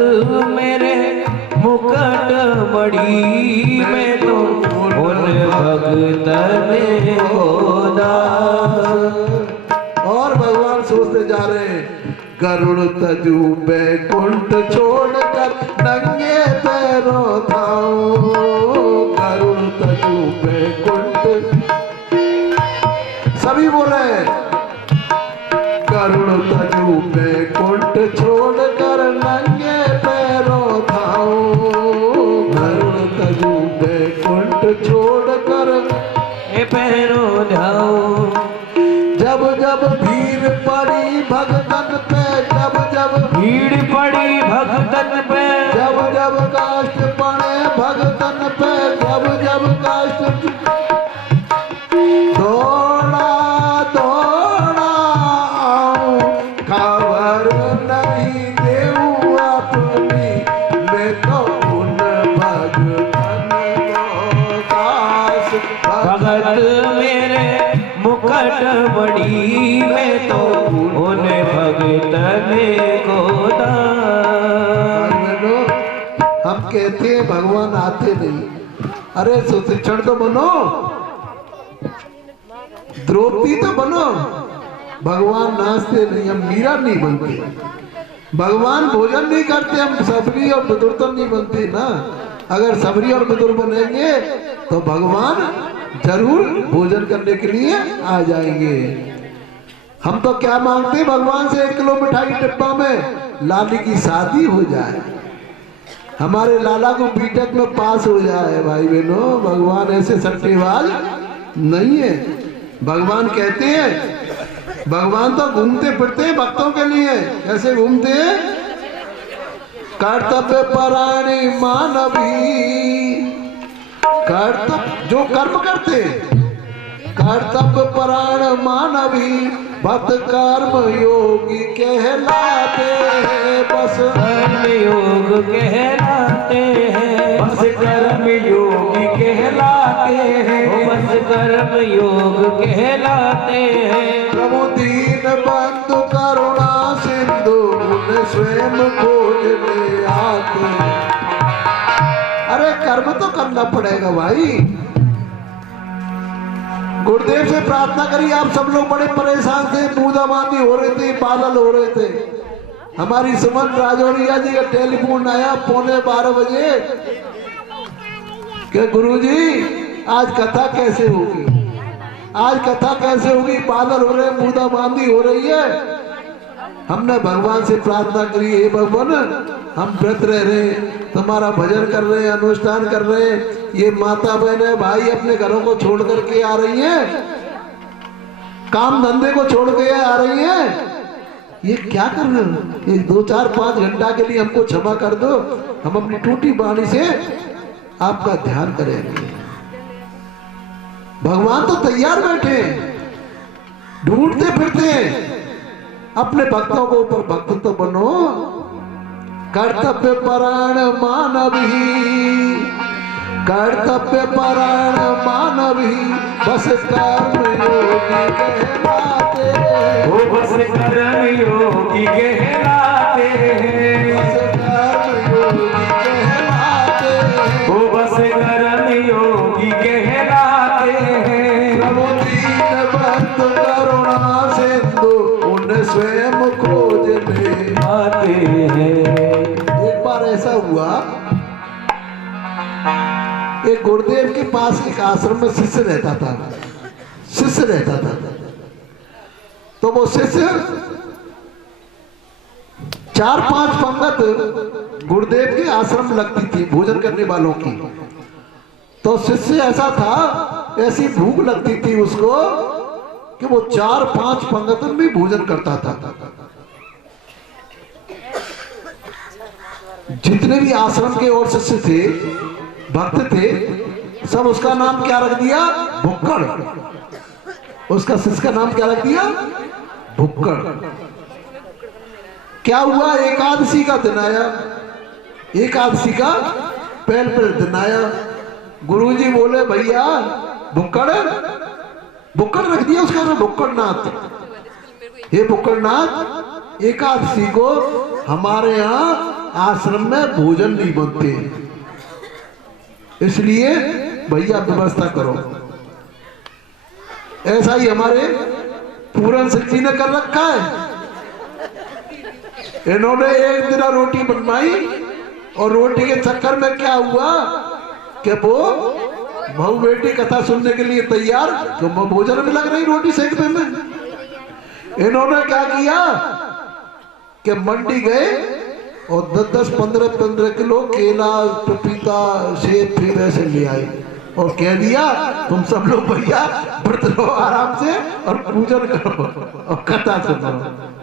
मेरे मुकुट मणि। मैं तो उन भगतन को दास। और भगवान सोचते जा रहे हैं गरुड़ तजु बैकुंठ छोड़कर नंगे पैरों थाऊं। गरुड़ तजु बैकुंठ सभी बोले गरुड़ तजु बैकुंठ छोड़कर नंगे पैरों थाऊं। गरुड़ तजु बैकुंठ छोड़कर पैरों धाऊं। जब जब भीड़ पड़ी भगतन पे जब भीड़ पड़ी भगतन पे जब कष्ट पड़े भगतन पे जब कष्ट दौड़ा दौड़ा आऊं खबर नहीं देऊं अपनी। मैं तो उन भगतन को दास भगत मेरे मुकुट मणि। मैं तो उन भगतन को दास। हम कहते हैं भगवान आते नहीं, अरे सुशिक्षण तो बनो, द्रौपदी तो बनो। भगवान नाचते नहीं, हम मीरा नहीं बनते। भगवान भोजन नहीं करते, हम सबरी और विदुर तो नहीं बनते ना। अगर सबरी और विदुर बनेंगे तो भगवान जरूर भोजन करने के लिए आ जाएंगे। हम तो क्या मांगते हैं भगवान से 1 किलो मिठाई डिब्बा में लाली की शादी हो जाए, हमारे लाला को बीटेक में पास हो जाए। भाई बहनों भगवान ऐसे सट्टेबाज नहीं है। भगवान कहते हैं भगवान तो घूमते फिरते हैं भक्तों के लिए। कैसे घूमते हैं? कर्तव्य परायणी मानवी कर्तव्य जो कर्म करते कर्तव्य परायण मानवी भक्त कर्म योगी कहलाते हैं। बस कर्म योग कहलाते हैं। बस कर्म योगी कहलाते हैं। बस कर्म योग कहलाते हैं। प्रभु दीन बंधु करुणा सिंधु उन्हें स्वयं खोज ले आते। अरे कर्म तो करना पड़ेगा भाई। गुरुदेव से प्रार्थना करी, आप सब लोग बड़े परेशान थे, बूंदाबांदी हो रहे थे, बादल हो रहे थे। हमारी सुमन राजौरिया जी का टेलीफोन आया 11:15 बजे कि गुरुजी आज कथा कैसे होगी, आज कथा कैसे होगी, बादल हो रहे, बूंदाबांदी हो रही है। हमने भगवान से प्रार्थना करी, हे भगवान हम व्रत रह रहे हैं, तुम्हारा भजन कर रहे हैं, अनुष्ठान कर रहे हैं, ये माता बहन भाई अपने घरों को छोड़ करके आ रही हैं, काम धंधे को छोड़ के आ रही हैं, ये क्या कर रहे हो? ये 2, 4, 5 घंटा के लिए हमको क्षमा कर दो, हम अपनी टूटी वाणी से आपका ध्यान करेंगे। भगवान तो तैयार बैठे ढूंढते फिरते हैं। अपने भक्तों को ऊपर भक्त तो बनो। कर्तव्य परायण मानवी कर्तव्य परायण मानवी बस कर्म योगी कहलाते। वो बस कर्म योगी कहलाते हैं। बस कर्म योगी कहलाते। वो बस कर्म योगी कहलाते हैं। प्रभु दीन बंधु करुणा सिंधु उन्हें स्वयं खोज ले आते हैं। एक बार ऐसा हुआ, एक गुरुदेव के पास एक आश्रम में शिष्य रहता था। तो वो शिष्य 4-5 पंगत गुरुदेव के आश्रम लगती थी भोजन करने वालों की। तो शिष्य ऐसा था, ऐसी भूख लगती थी उसको कि वो 4-5 पंगतन में भोजन करता था। जितने भी आश्रम के और शिष्य थे, भक्त थे, सब उसका नाम क्या रख दिया? भुक्कड़। उसका शिष्य का नाम क्या रख दिया? भुक्कड़। क्या हुआ? एकादशी का दिन आया, एकादशी का पहले दिन आया। गुरुजी बोले भैया भुक्कड़, भुक्कड़ रख दिया उसका नाम भुक्कड़नाथ। हे भुक्कड़नाथ, एकादशी को हमारे यहाँ आश्रम में भोजन नहीं बनते, इसलिए भैया व्यवस्था करो। ऐसा ही हमारे पूरन सिंह जी ने कर रखा है। इन्होंने एक दिन रोटी बनवाई और रोटी के चक्कर में क्या हुआ कि वो बहू बेटी कथा सुनने के लिए तैयार, तो वो भोजन में लग रही रोटी सेकने में। इन्होंने क्या किया कि मंडी गए और 10-10, 15-15 किलो केला, पपीता, सेब फिर ऐसे ले आए और कह दिया तुम सब लोग भैया व्रत लो आराम से और पूजन करो और कथा सुनो।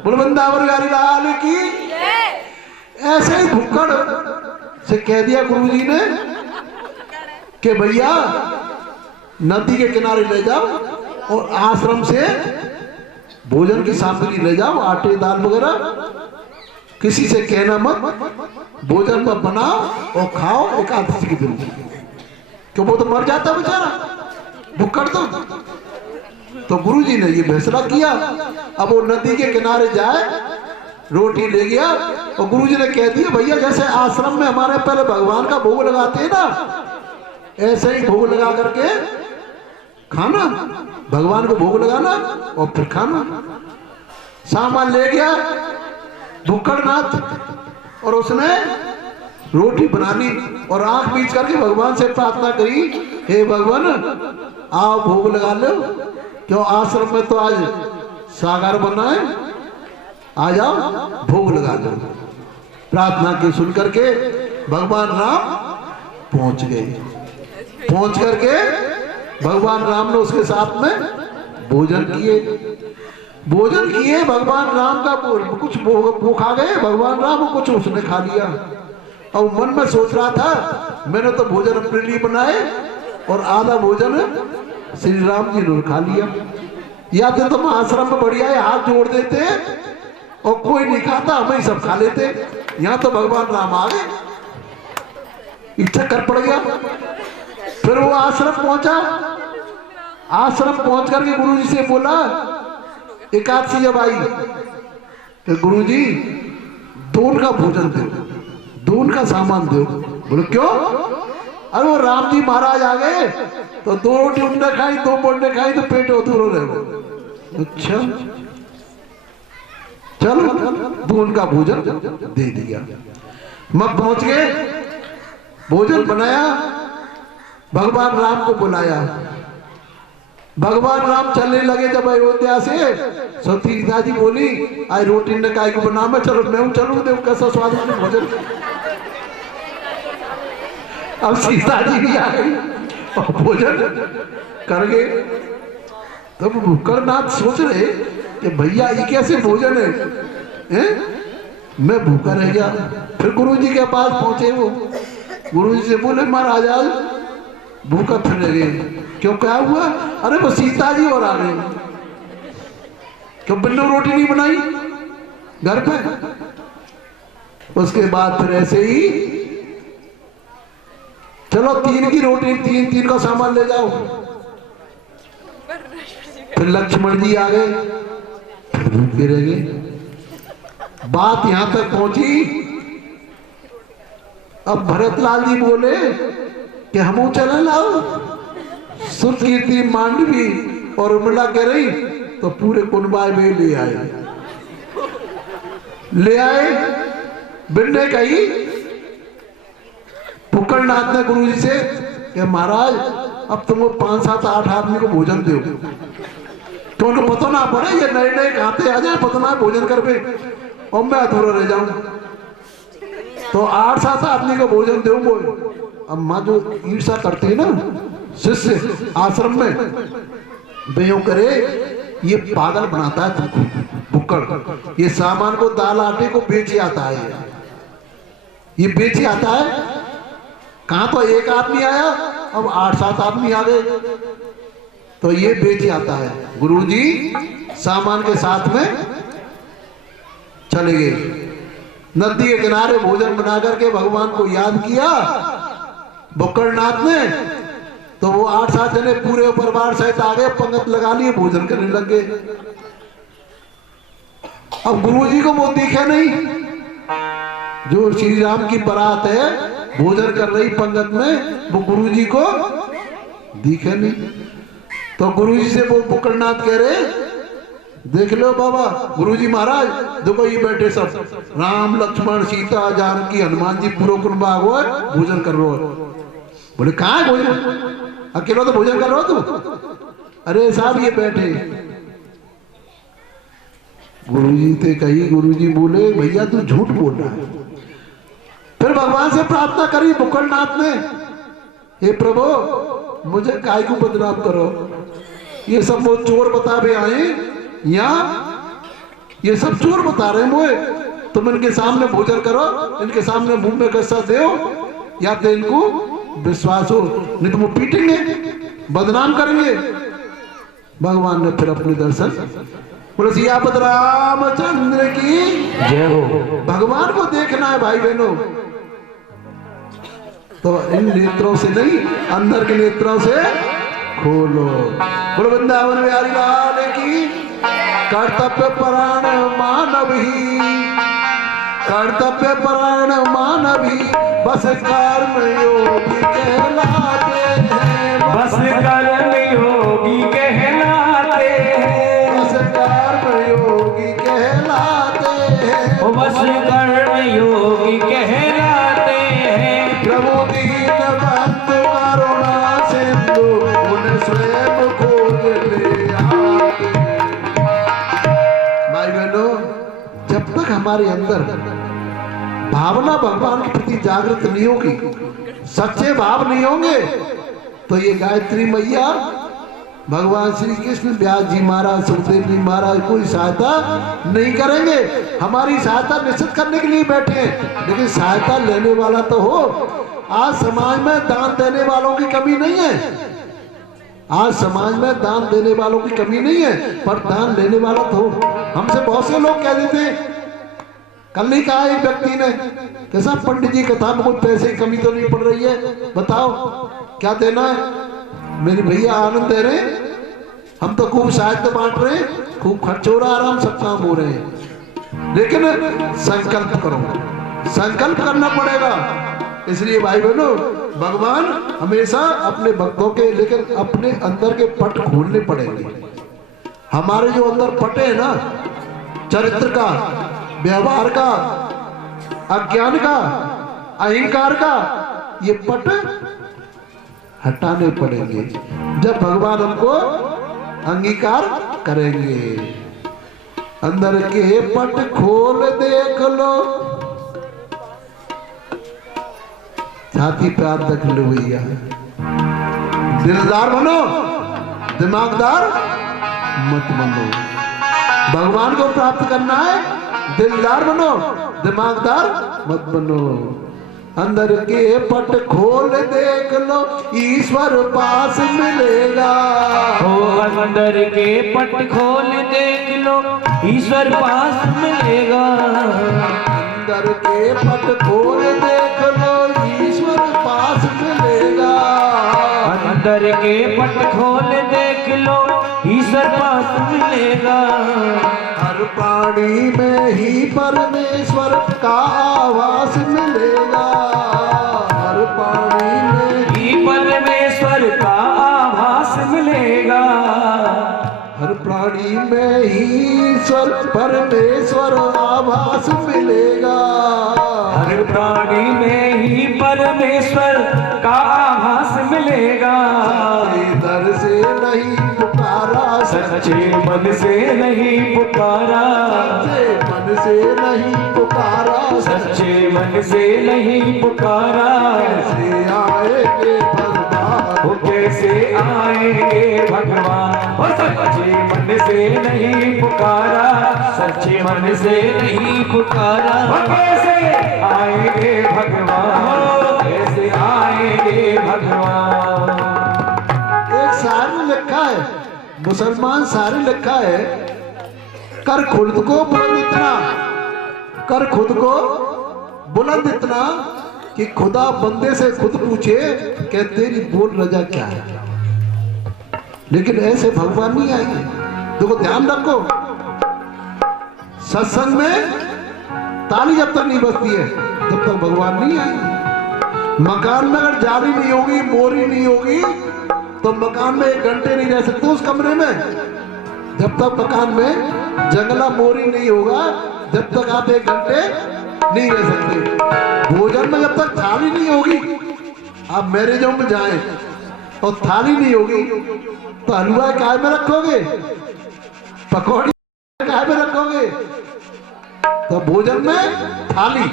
बोल वृंदावन बिहारी लाल की। ऐसे ही भुक्कड़ से कह दिया गुरुजी ने कि भैया नदी के किनारे ले जाओ और आश्रम से भोजन की सामग्री ले जाओ, आटे दाल वगैरह, किसी से कहना मत, भोजन मत बनाओ और खाओ एकादशी के दिन, क्यों वो तो मर जाता बेचारा भुक्कड़। तो गुरुजी ने ये फैसला किया। अब वो नदी के किनारे जाए, रोटी ले गया और गुरुजी ने कह दिया भैया जैसे आश्रम में हमारे पहले भगवान का भोग लगाते हैं ना, ऐसे ही भोग लगा करके खाना, भगवान को भोग लगाना और फिर खाना। सामान ले गया भुक्कड़नाथ और उसने रोटी बना ली और आंख बीच करके भगवान से प्रार्थना करी, हे भगवान आओ भोग लगा लो, क्यों आश्रम में तो आज सागर बना है, आ जाओ भोग लगा लो। प्रार्थना की सुन करके भगवान राम पहुंच गए। पहुंच करके भगवान राम ने उसके साथ में भोजन किए। भोजन किए, भगवान राम का कुछ वो खा गए, भगवान राम कुछ उसने खा लिया। और मन में सोच रहा था मैंने तो भोजन अपने लिए बनाए और आधा भोजन श्री राम जी ने खा लिया। या तो तुम आश्रम में बढ़िया है हाथ जोड़ देते और कोई नहीं खाता, हम ही सब खा लेते। यहाँ तो भगवान राम आ गए, इच्छा कर पड़ गया। फिर वो आश्रम पहुंचा। आश्रम पहुंच करके गुरुजी से बोला, एकादशी जब आई तो गुरुजी दून का भोजन दो, दून का सामान दो। बोले क्यों? अरे वो राम जी महाराज आ गए तो 2 रोटी उनने खाई, 2 बोंडे खाई तो पेट दूर रहे गए। अच्छा चलो दून का भोजन दे दिया। मैं पहुंच गए, भोजन बनाया, भगवान राम को बुलाया। भगवान राम चलने लगे जब अयोध्या से, सीता जी बोली आज रोटी ने काय को बना, मैं चलो मैं चलू देव कैसा स्वादिष्ट भोजन। अब सीता जी भी आ गई और भोजन कर गए। तब भुक्कड़नाथ सोच रहे कि भैया ये कैसे भोजन है? मैं भूखा रह गया। फिर गुरुजी के पास पहुंचे वो, गुरुजी से बोले महाराज आज भूखा फिर रह गए। क्यों क्या हुआ? अरे वो सीता जी और आ गए, क्यों बिन्नू रोटी नहीं बनाई घर पे? उसके बाद फिर ऐसे ही चलो 3 की रोटी, 3 का सामान ले जाओ। फिर लक्ष्मण जी आ गए, फिर भूखे रह गए। बात यहां तक पहुंची, अब भरतलाल जी बोले कि हम चले लाओ। सुर कीर्ति मांडवी और उर्मिला कह रही तो पूरे कुनबाई में ले आए। बिन्ने कही भुक्कड़नाथ ने गुरुजी से कि महाराज अब तुम 5, 7, 8 आदमी को भोजन दो, तो उनको पता ना पड़े ये नए नए खाते आ जाए, पता ना भोजन कर पे। और मैं अधूरा रह जाऊं। तो 8-7 आदमी को भोजन दो बोल। अब माँ जो ईर्षा करती है ना शिष्य आश्रम में, बेयों करे ये पागल बनाता है तुमको बुक्कड़। ये सामान को दाल आटे को बेच आता है, ये बेच आता है। कहां तो एक आदमी आया, अब 8-7 आदमी आ गए, तो ये बेच आता है। गुरुजी सामान के साथ में चले गए। नदी के किनारे भोजन बना करके भगवान को याद किया बुक्कड़नाथ ने, तो वो 8-7 जने पूरे परिवार सहित आ गए, पंगत लगा लिए, भोजन करने लग गए। अब गुरुजी को वो दिखे नहीं, जो श्री राम की बारात है भोजन कर रही पंगत में, वो गुरुजी को दिखे नहीं। तो गुरुजी से वो बुक्कड़नाथ कह रहे, देख लो बाबा गुरुजी महाराज, देखो ये बैठे सब राम लक्ष्मण सीता जानकी हनुमान जी पूरा कुटुंब आ गए, भोजन कर रहे हो। बोले कहाँ है भोजन, अकेला तो भोजन कर रहे हो तुम? अरे साहब ये बैठे। गुरुजी से कही, गुरुजी बोले भैया तू झूठ बोल रहा है। फिर भगवान से प्रार्थना करी बुक्कड़नाथ ने, हे प्रभु मुझे काय को बदनाम करो, ये सब वो चोर बता भी आए, या ये सब चोर बता रहे मुझे, तुम इनके सामने भोजन करो, इनके सामने मुंह में कसा दो, या तो इनको विश्वास हो, नहीं तो वो पीटेंगे, बदनाम करेंगे। भगवान ने फिर अपने दर्शन, बोले सियापत रामचंद्र की जय हो। भगवान को देखना है भाई बहनों, तो इन नेत्रों से नहीं, अंदर के नेत्रों से खोलो। बोलो वृंदावन बिहारी लाल की। कर्तव्य परायण मानव ही, कर्तव्य परायण मानव ही, बस कर्म योगी कहलाते हैं, बस कर्म योगी कहलाते हैं, बस कर्म योगी कहलाते हैं, ओ बस कर्म योगी कहलाते हैं। प्रभु दीन बंधु करुणा सिंधु, उन्हें स्वयं खोज ले आते। भाई बहनों, जब तक हमारे अंदर भावना भगवान के प्रति जागृत नहीं होगी, सच्चे भाव नहीं होंगे, तो ये गायत्री मैया, भगवान श्री कृष्ण, व्यास जी महाराज, सुखदेव जी महाराज कोई सहायता नहीं करेंगे। हमारी सहायता निश्चित करने के लिए बैठे हैं, लेकिन सहायता लेने वाला तो हो। आज समाज में दान देने वालों की कमी नहीं है, आज समाज में दान देने वालों की कमी नहीं है, पर दान लेने वाला तो हो। हमसे बहुत से लोग कह देते हैं, कल नहीं कहा एक व्यक्ति ने, कैसा पंडित जी कथा में कोई पैसे की कमी तो नहीं पड़ रही है, बताओ क्या देना है? मेरे भैया आनंद दे रहे, हम तो खूब सहायता बांट रहे हैं, खूब खर्च हो रहा, आराम सब काम हो रहे हैं, लेकिन संकल्प करो, संकल्प करना पड़ेगा। इसलिए भाई बहनों, भगवान हमेशा अपने भक्तों के, लेकिन अपने अंदर के पट खोलने पड़ेंगे। हमारे जो अंदर पटे है ना, चरित्र का, व्यवहार का, अज्ञान का, अहंकार का, ये पट हटाने पड़ेंगे, जब भगवान हमको अंगीकार करेंगे। अंदर के पट खोल देख लो, छाती पे हाथ रख लो भैया, दिलदार बनो, दिमागदार मत बनो। भगवान को प्राप्त करना है, दिलदार बनो, दिमागदार मत बनो। अंदर के पट खोल देख लो, ईश्वर पास मिलेगा। ओ अंदर के पट खोल देख लो, ईश्वर पास मिलेगा। अंदर के पट खोल देख लो, ईश्वर पास मिलेगा। अंदर के पट खोल देख लो, ईश्वर पास मिलेगा। हर प्राणी में ही परमेश्वर का आवास मिलेगा। हर प्राणी में ही परमेश्वर का आभास मिलेगा। हर प्राणी में ही ईश्वर परमेश्वर आभास मिलेगा। हर प्राणी में ही परमेश्वर का आभास मिलेगा। इधर से नहीं पुकारा सच्चे मन से नहीं पुकारा, सच्चे मन से नहीं पुकारा, सच्चे मन से नहीं पुकारा, कैसे आएंगे भगवान, वो कैसे आएंगे भगवान। और सच्चे मन से नहीं पुकारा, सच्चे मन से नहीं पुकारा, वो कैसे आएंगे भगवान, कैसे आएंगे भगवान। एक शायर में लिखा है, मुसलमान शायर में लिखा है, कर खुद को बुलंद इतना, कर खुद को बुलंद इतना कि खुदा बंदे से खुद पूछे कि तेरी बोल रजा क्या है। लेकिन ऐसे भगवान नहीं आएंगे। देखो ध्यान रखो, सत्संग में ताली जब तक नहीं बजती है तब तक भगवान नहीं आएंगे। मकान में अगर जाली नहीं होगी, मोरी नहीं होगी, तो मकान में 1 घंटे नहीं रह सकते उस कमरे में। जब तक मकान में जंगला मोरी नहीं होगा, जब तक आप 1 घंटे नहीं रह सकते। भोजन में जब तक थाली नहीं होगी, आप मैरिजों में जाएं और थाली नहीं होगी तो हलवा काय में रखोगे, पकौड़ी काय में रखोगे। तो भोजन में थाली,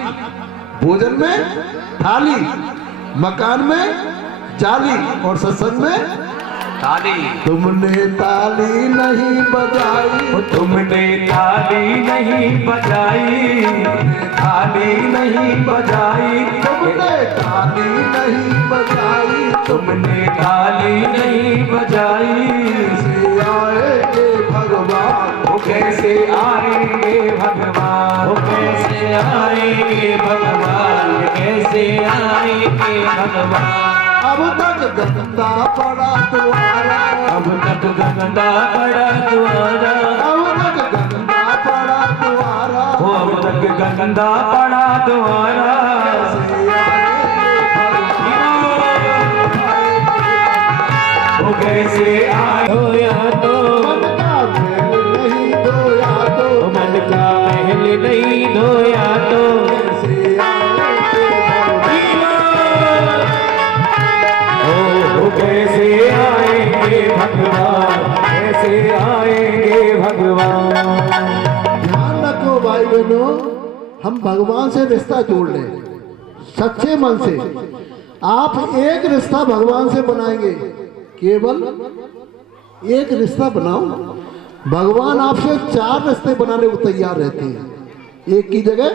भोजन में थाली, मकान में जाली और सत्संग में ताली। तुमने ताली नहीं बजाई, तुमने ताली नहीं बजाई, ताली नहीं बजाई, तुमने ताली नहीं बजाई, तुमने ताली नहीं बजाई। कैसे आएंगे भगवान, वो कैसे आएंगे भगवान, वो कैसे आएंगे भगवान, कैसे आएंगे भगवान। अब तक गंदा पड़ा तुम्हारा, अब तक गंदा पड़ा तुम्हारा, अब तक गंदा पड़ा तुम्हारा, वो अब तक गंदा पड़ा तुम्हारा। कैसे आएंगे भगवान, वो कैसे आए धोया तो मन का महल नहीं धोया तो, मन का महल नहीं धोया तो, कैसे आएंगे भगवान, वो कैसे आएंगे भगवान, कैसे आएंगे भगवान। ध्यान रखो भाई बहनों, हम भगवान से रिश्ता जोड़ लें सच्चे मन से। आप एक रिश्ता भगवान से बनाएंगे, केवल एक रिश्ता बनाओ। भगवान आपसे 4 रिश्ते बनाने को तैयार रहते हैं, एक की जगह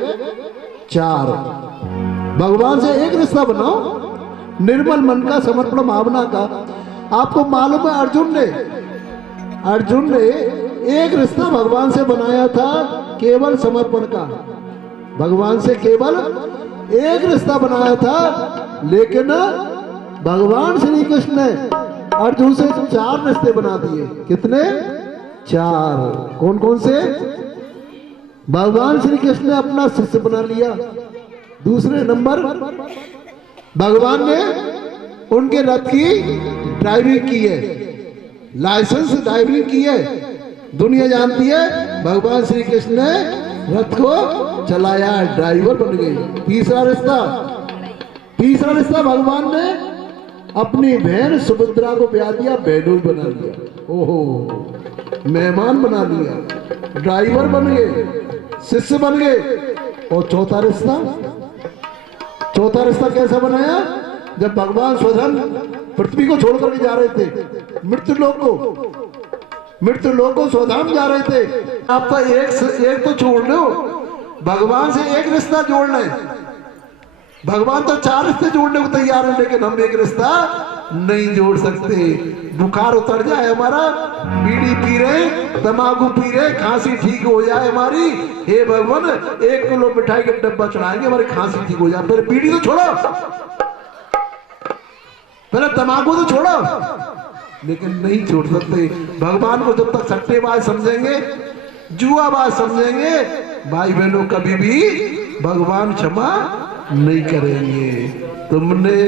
4। भगवान से एक रिश्ता बनाओ, निर्मल मन का, समर्पण भावना का। आपको मालूम है अर्जुन ने एक रिश्ता भगवान से बनाया था, केवल समर्पण का। भगवान से केवल एक रिश्ता बनाया था, लेकिन भगवान श्री कृष्ण ने अर्जुन से 4 रिश्ते बना दिए। कितने? 4। कौन कौन से? भगवान श्री कृष्ण ने अपना शिष्य बना लिया। दूसरे नंबर, भगवान ने उनके रथ की ड्राइविंग की है, लाइसेंस ड्राइविंग की है। दुनिया जानती है भगवान श्री कृष्ण ने रथ को चलाया, ड्राइवर बन गए। तीसरा रिश्ता भगवान ने अपनी बहन सुभद्रा को ब्याह दिया, बहनों बना लिया। ओहो, मेहमान बना लिया, ड्राइवर बन गए, शिष्य बन गए। और चौथा रिश्ता कैसा बनाया? जब भगवान स्वधन पृथ्वी को छोड़ करके जा रहे थे, मृत्युलोक को स्वधाम जा रहे थे। आपका एक तो छोड़ लो, भगवान से एक रिश्ता जोड़ लें। भगवान तो 4 रिश्ते जोड़ने को तैयार है, लेकिन हम एक रिश्ता नहीं जोड़ सकते। बुखार उतर जाए हमारा, बीड़ी पी रहे, तंबाकू पी रहे, खांसी ठीक हो जाए हमारी, हे भगवान 1 किलो मिठाई का डब्बा चढ़ाएंगे, हमारी खांसी ठीक हो जाए। पहले बीड़ी तो छोड़ो, पहले तंबाकू तो छोड़ो, लेकिन नहीं छोड़ सकते। भगवान को जब तक सट्टेबाज समझेंगे, जुआबाज समझेंगे, भाई बहनों कभी भी भगवान क्षमा नहीं करेंगे। तुमने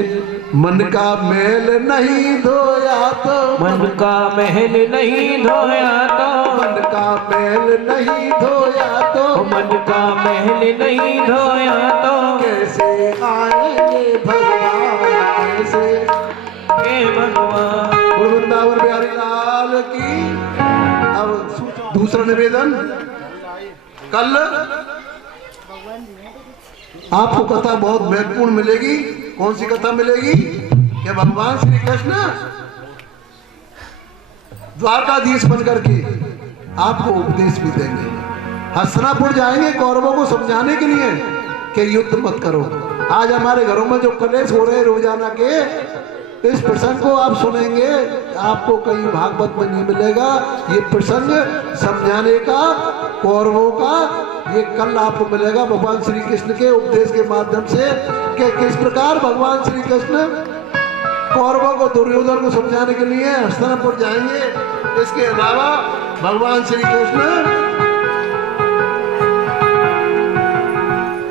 मन का मैल नहीं धोया तो, मन का महल नहीं धोया तो, मन का मैल नहीं धोया तो, मन का महल नहीं धोया तो, कैसे आएंगे भगवान, कैसे। हे भगवान। वृंदावन बिहारी लाल की अब दूसरा निवेदन, कल आपको कथा बहुत महत्वपूर्ण मिलेगी। कौन सी कथा मिलेगी? कि भगवान श्री कृष्ण द्वारकाधीश बनकर के आपको उपदेश भी देंगे। हस्तिनापुर जाएंगे कौरवों को समझाने के लिए कि युद्ध मत करो। आज हमारे घरों में जो कलेश हो रहे रोजाना के, इस प्रसंग को आप सुनेंगे, आपको कहीं भागवत में नहीं मिलेगा। ये प्रसंग समझाने का, कौरवों का, ये कल आपको मिलेगा भगवान श्री कृष्ण के उपदेश के माध्यम से कि किस प्रकार भगवान श्री कृष्ण कौरवों को, दुर्योधन को समझाने के लिए हस्तिनापुर जाएंगे। इसके अलावा भगवान श्री कृष्ण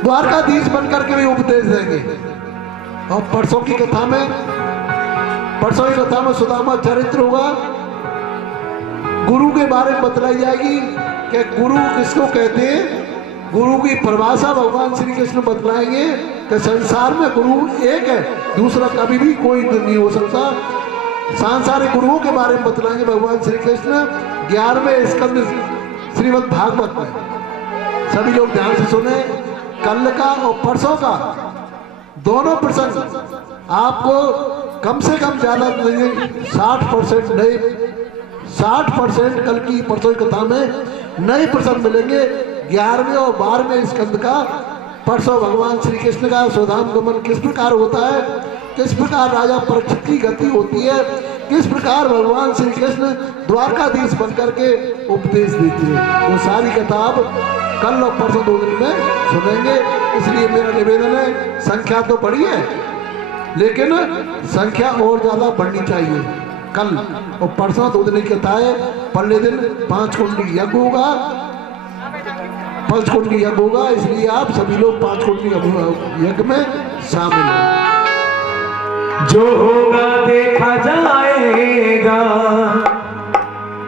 द्वारकाधीश बनकर के भी उपदेश देंगे। और परसों की कथा में सुदामा चरित्र होगा। गुरु के बारे में बतलाई जाएगी कि गुरु किसको कहते हैं। गुरु की परिभाषा भगवान श्री कृष्ण बतलाएंगे कि संसार में गुरु एक है, दूसरा कभी भी कोई नहीं हो सकता। सांसारिक गुरुओं के बारे में बतलाएंगे भगवान श्री कृष्ण 11वें स्कंद श्रीमद् भागवत में। सभी लोग ध्यान से सुने। कल का और परसों का दोनों प्रसंग आपको कम से कम ज्यादा 60% नए, 60% कल की परसों की कथा में नए प्रसंग मिलेंगे। 11वें और 12वें स्कंद का परसों भगवान श्री कृष्ण का स्वधाम गमन किस प्रकार होता है, किस प्रकार राजा परीक्षित की गति होती है, किस प्रकार भगवान श्री कृष्ण द्वारकाधीश बनकर के उपदेश देते हैं, वो सारी कथा आप कल और परसों 2 दिन में सुनेंगे। इसलिए मेरा निवेदन है, संख्या तो बड़ी है लेकिन संख्या और ज्यादा बढ़नी चाहिए। कल और परसों 2 दिन की कथा है। पहले दिन 5 कुंडली यज्ञ होगा, पंचकुंडली यज्ञ होगा। इसलिए आप सभी लोग 5 कुंडली यज्ञ में शामिल हैं। जो होगा देखा जाएगा,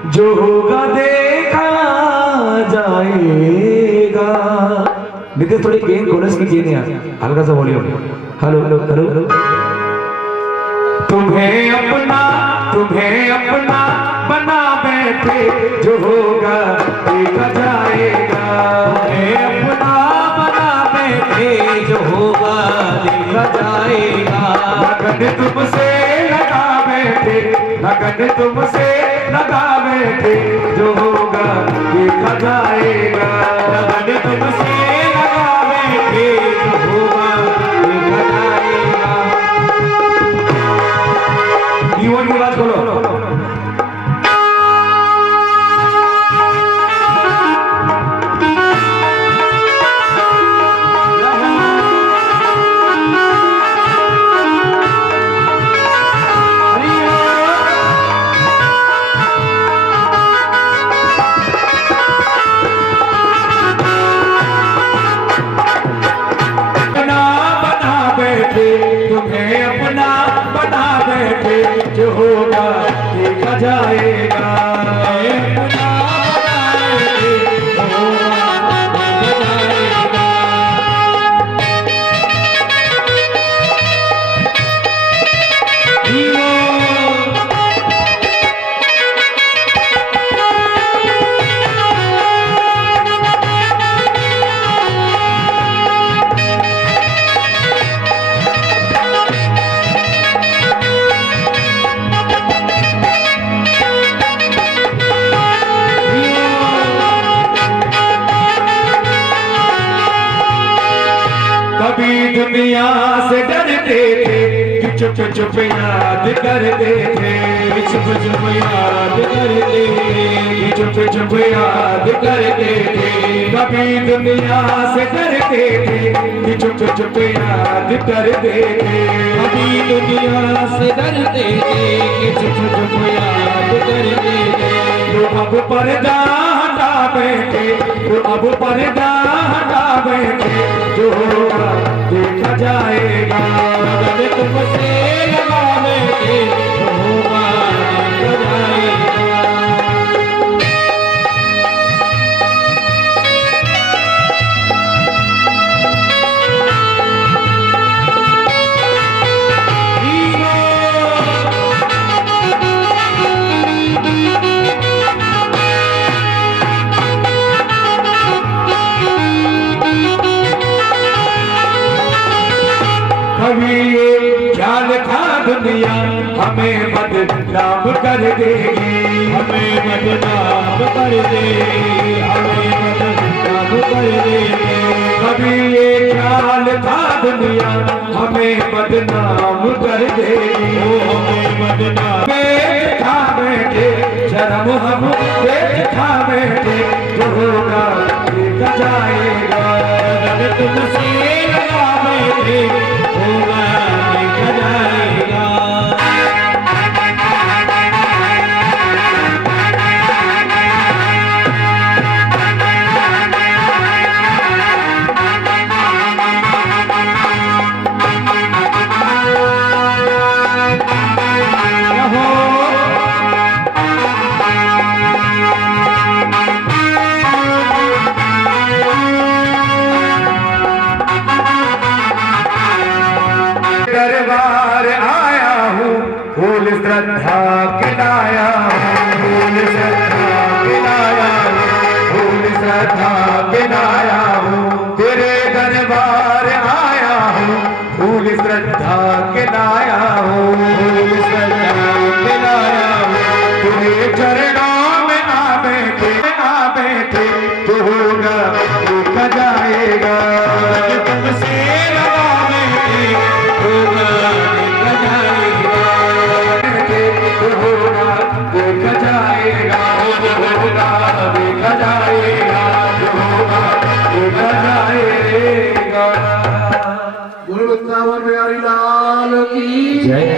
जो होगा देखा जाएगा। नितिन थोड़ी गेन कोरस की गेन यार, हल्का सा volume. Hello hello hello hello. तुम्हें अपना बना बैठे, जो होगा देखा जाएगा। तुम्हें अपना बना बैठे, जो होगा देखा जाएगा। लगन तुमसे लगा बैठे, लगन तुमसे लगा बैठे, जो होगा देखा जाएगा। लगन तुमसे लगा बैठे, जो होगा देखा जाएगा। युवा की बात बोलो। तुम्हें अपना बना बैठे, जो होगा देखा जाएगा। अपना बना बैठे, जो होगा देखा जाएगा। कभी दुनिया से डरते थे, चुप चुप याद करते थे। चुप चुप याद करते थे, चुप चुप याद करते थे। कभी दुनिया से डरते थे, चुप चुप याद करते थे। कभी दुनिया से डरते थे, चुप चुप याद करते थे। जो अब पर्दा हटा बैठे, जो अब पर्दा हटा बैठे, जो होगा देखा जाएगा। अगर तुमसे लगा बैठे, जो होगा देखा जाएगा। दुनिया हमें बदनाम कर देगी, हमें बदनाम कर देगी, हमें बदनाम कर देगी। कभी ये ख्याल था दुनिया हमें बदनाम कर देगी, ओ हमें बदनाम पेट खा बैठे शर्म हम पेट खा बैठे जो होगा देखा जाएगा। अगर तुमसे लगा बैठे होगा देखा जाएगा। दरबार आया हूँ फूल श्रद्धा के लाया हूँ, फूल श्रद्धा के लाया हूँ, फूल श्रद्धा के लाया हूँ। तेरे दरबार आया हूँ फूल श्रद्धा के लाया हूँ, फूल श्रद्धा के लाया हूँ। तेरे चरणों में आ बैठे तो होगा देखा जाएगा। तुमसे लगा बैठे होगा देखा जाएगा, होगा देखा जाएगा, होगा देखा जाएगा, होगा देखा जाएगा। बोलो वृंदावन बिहारी लाल की जय।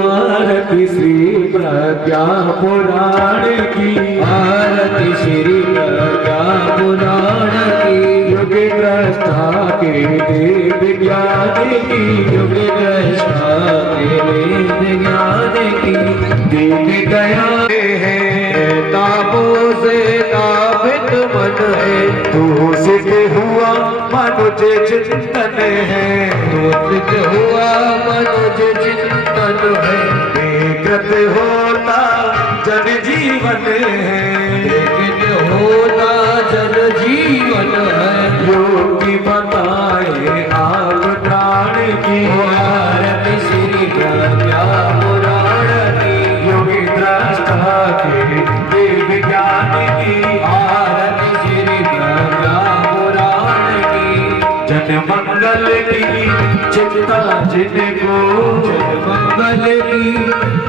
आरती श्री प्रज्ञा पुराण की, आरती श्री प्रज्ञा पुराण की। युग द्रष्टा के देव ज्ञान की, युग द्रष्टा के देव ज्ञान की। दीन दया है तापों से तापित मन है, तू सिद्ध हुआ मनुज चिंतन है, तू सिद्ध हुआ मनुज चिंतन है। कृत होता जन जीवन है, कृत होता जन जीवन है। योगी बताए आप प्राण की, आरती श्री प्रज्ञा पुराण की। योगी द्रष्टा के देव ज्ञान की, आरती श्री प्रज्ञा पुराण की। जन मंगल की चिंता जिनको, जन मंगल की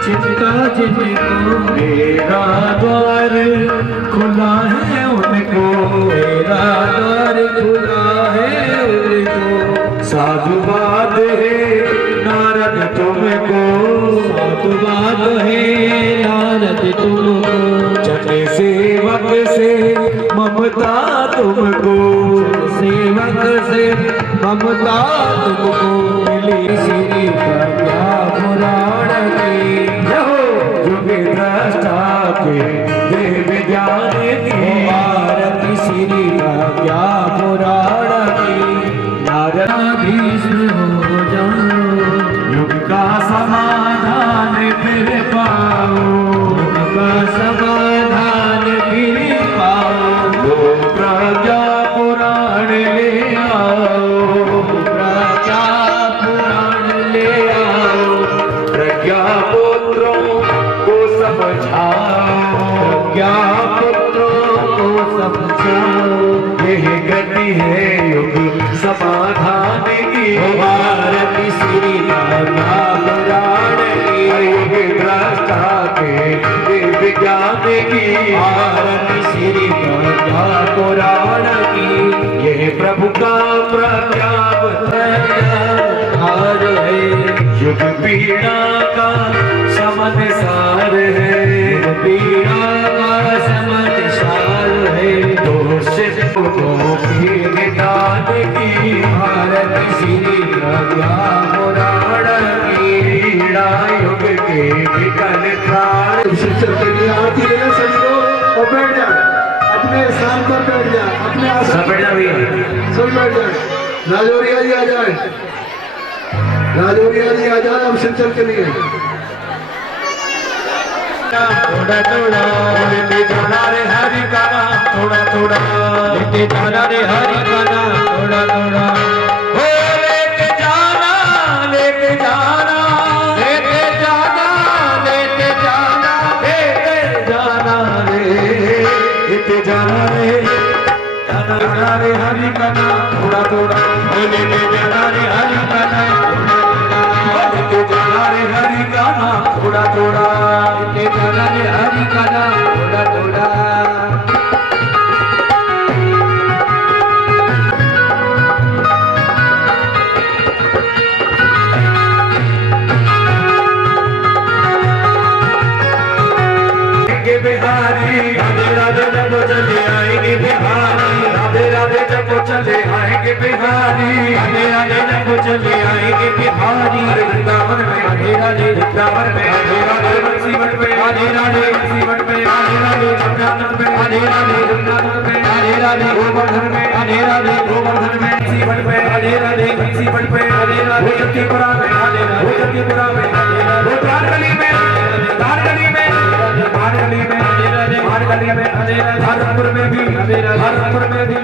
चिंता जिनको। मेरा द्वार खुला है उनको, मेरा द्वार खुला है उनको। साधुवाद है नारद तुमको, साधुवाद है नारद तुमको। जन सेवक से ममता तुमको, सेवक से ममता तुमको। मिली श्री प्रज्ञा पुराण की, युग द्रष्टा के देव ज्ञान की। आरती श्री प्रज्ञा पुराण की। नारदाधीश्वर हो जाओ, युग का समाधान फिर पाओ, युग का समाधान फिर पाओ। वो प्रज्ञा पुराण ले आओ, प्रज्ञा पुराण ले आओ। प्रज्ञा पुत्रों को समझाओ, प्रज्ञा पुत्रों को समझाओ। यह गति है युग समाधान की, आरती श्री प्रज्ञा पुराण की। युग द्रष्टा के देव ज्ञान की, आरती श्री प्रज्ञा पुराण की। यह प्रभु का प्रज्ञावतार है, युग पीड़ा का समन सार है, पीड़ा का समन सार है। दोष को निदान की, आरती श्री प्रज्ञा पुराण की। पीड़ा युग के विकल त्राण। आरती लेना सभी को और बैठ जा, अपने स्थान पर बैठ जा, अपने आसन बैठ जा भैया, सब बैठ जाए। राजौरिया जी आ जाए, राजौरिया जी आ जाए अब शिवचर के लिए। थोड़ा थोड़ा लेते जाना रे हरि का नाम, थोड़ा थोड़ा लेते जाना रे हरि का नाम, थोड़ा थोड़ा लेते जाना जाना रे हरि का नाम थोड़ा थोड़ा, लेके जाना रे हरि का नाम, लेके जाना रे हरि का नाम थोड़ा थोड़ा, लेके जाना रे हरि का नाम थोड़ा थोड़ा। बिहारी राधे राधे जब चले आएंगे बिहारी, राधे राधे जब चले आएंगे बिहारी, राधे राधे जब चले आएंगे बिहारी। वृंदावन में राधे राधे, वृंदावन में राधे राधे, बंसीवन में राधे राधे, बंसीवन में राधे राधे, वृंदावन में राधे राधे, वृंदावन में राधे राधे, गोवर्धन में राधे राधे, गोवर्धन में बंसीवन में राधे राधे, बंसीवन में राधे राधे, जतिपुरा में राधे राधे, जतिपुरा में राधे राधे, तारगली में तारगली में तारगली में राधे राधे, तारगली में राधे राधे, हरपुर में भी राधे राधे, हरपुर में भी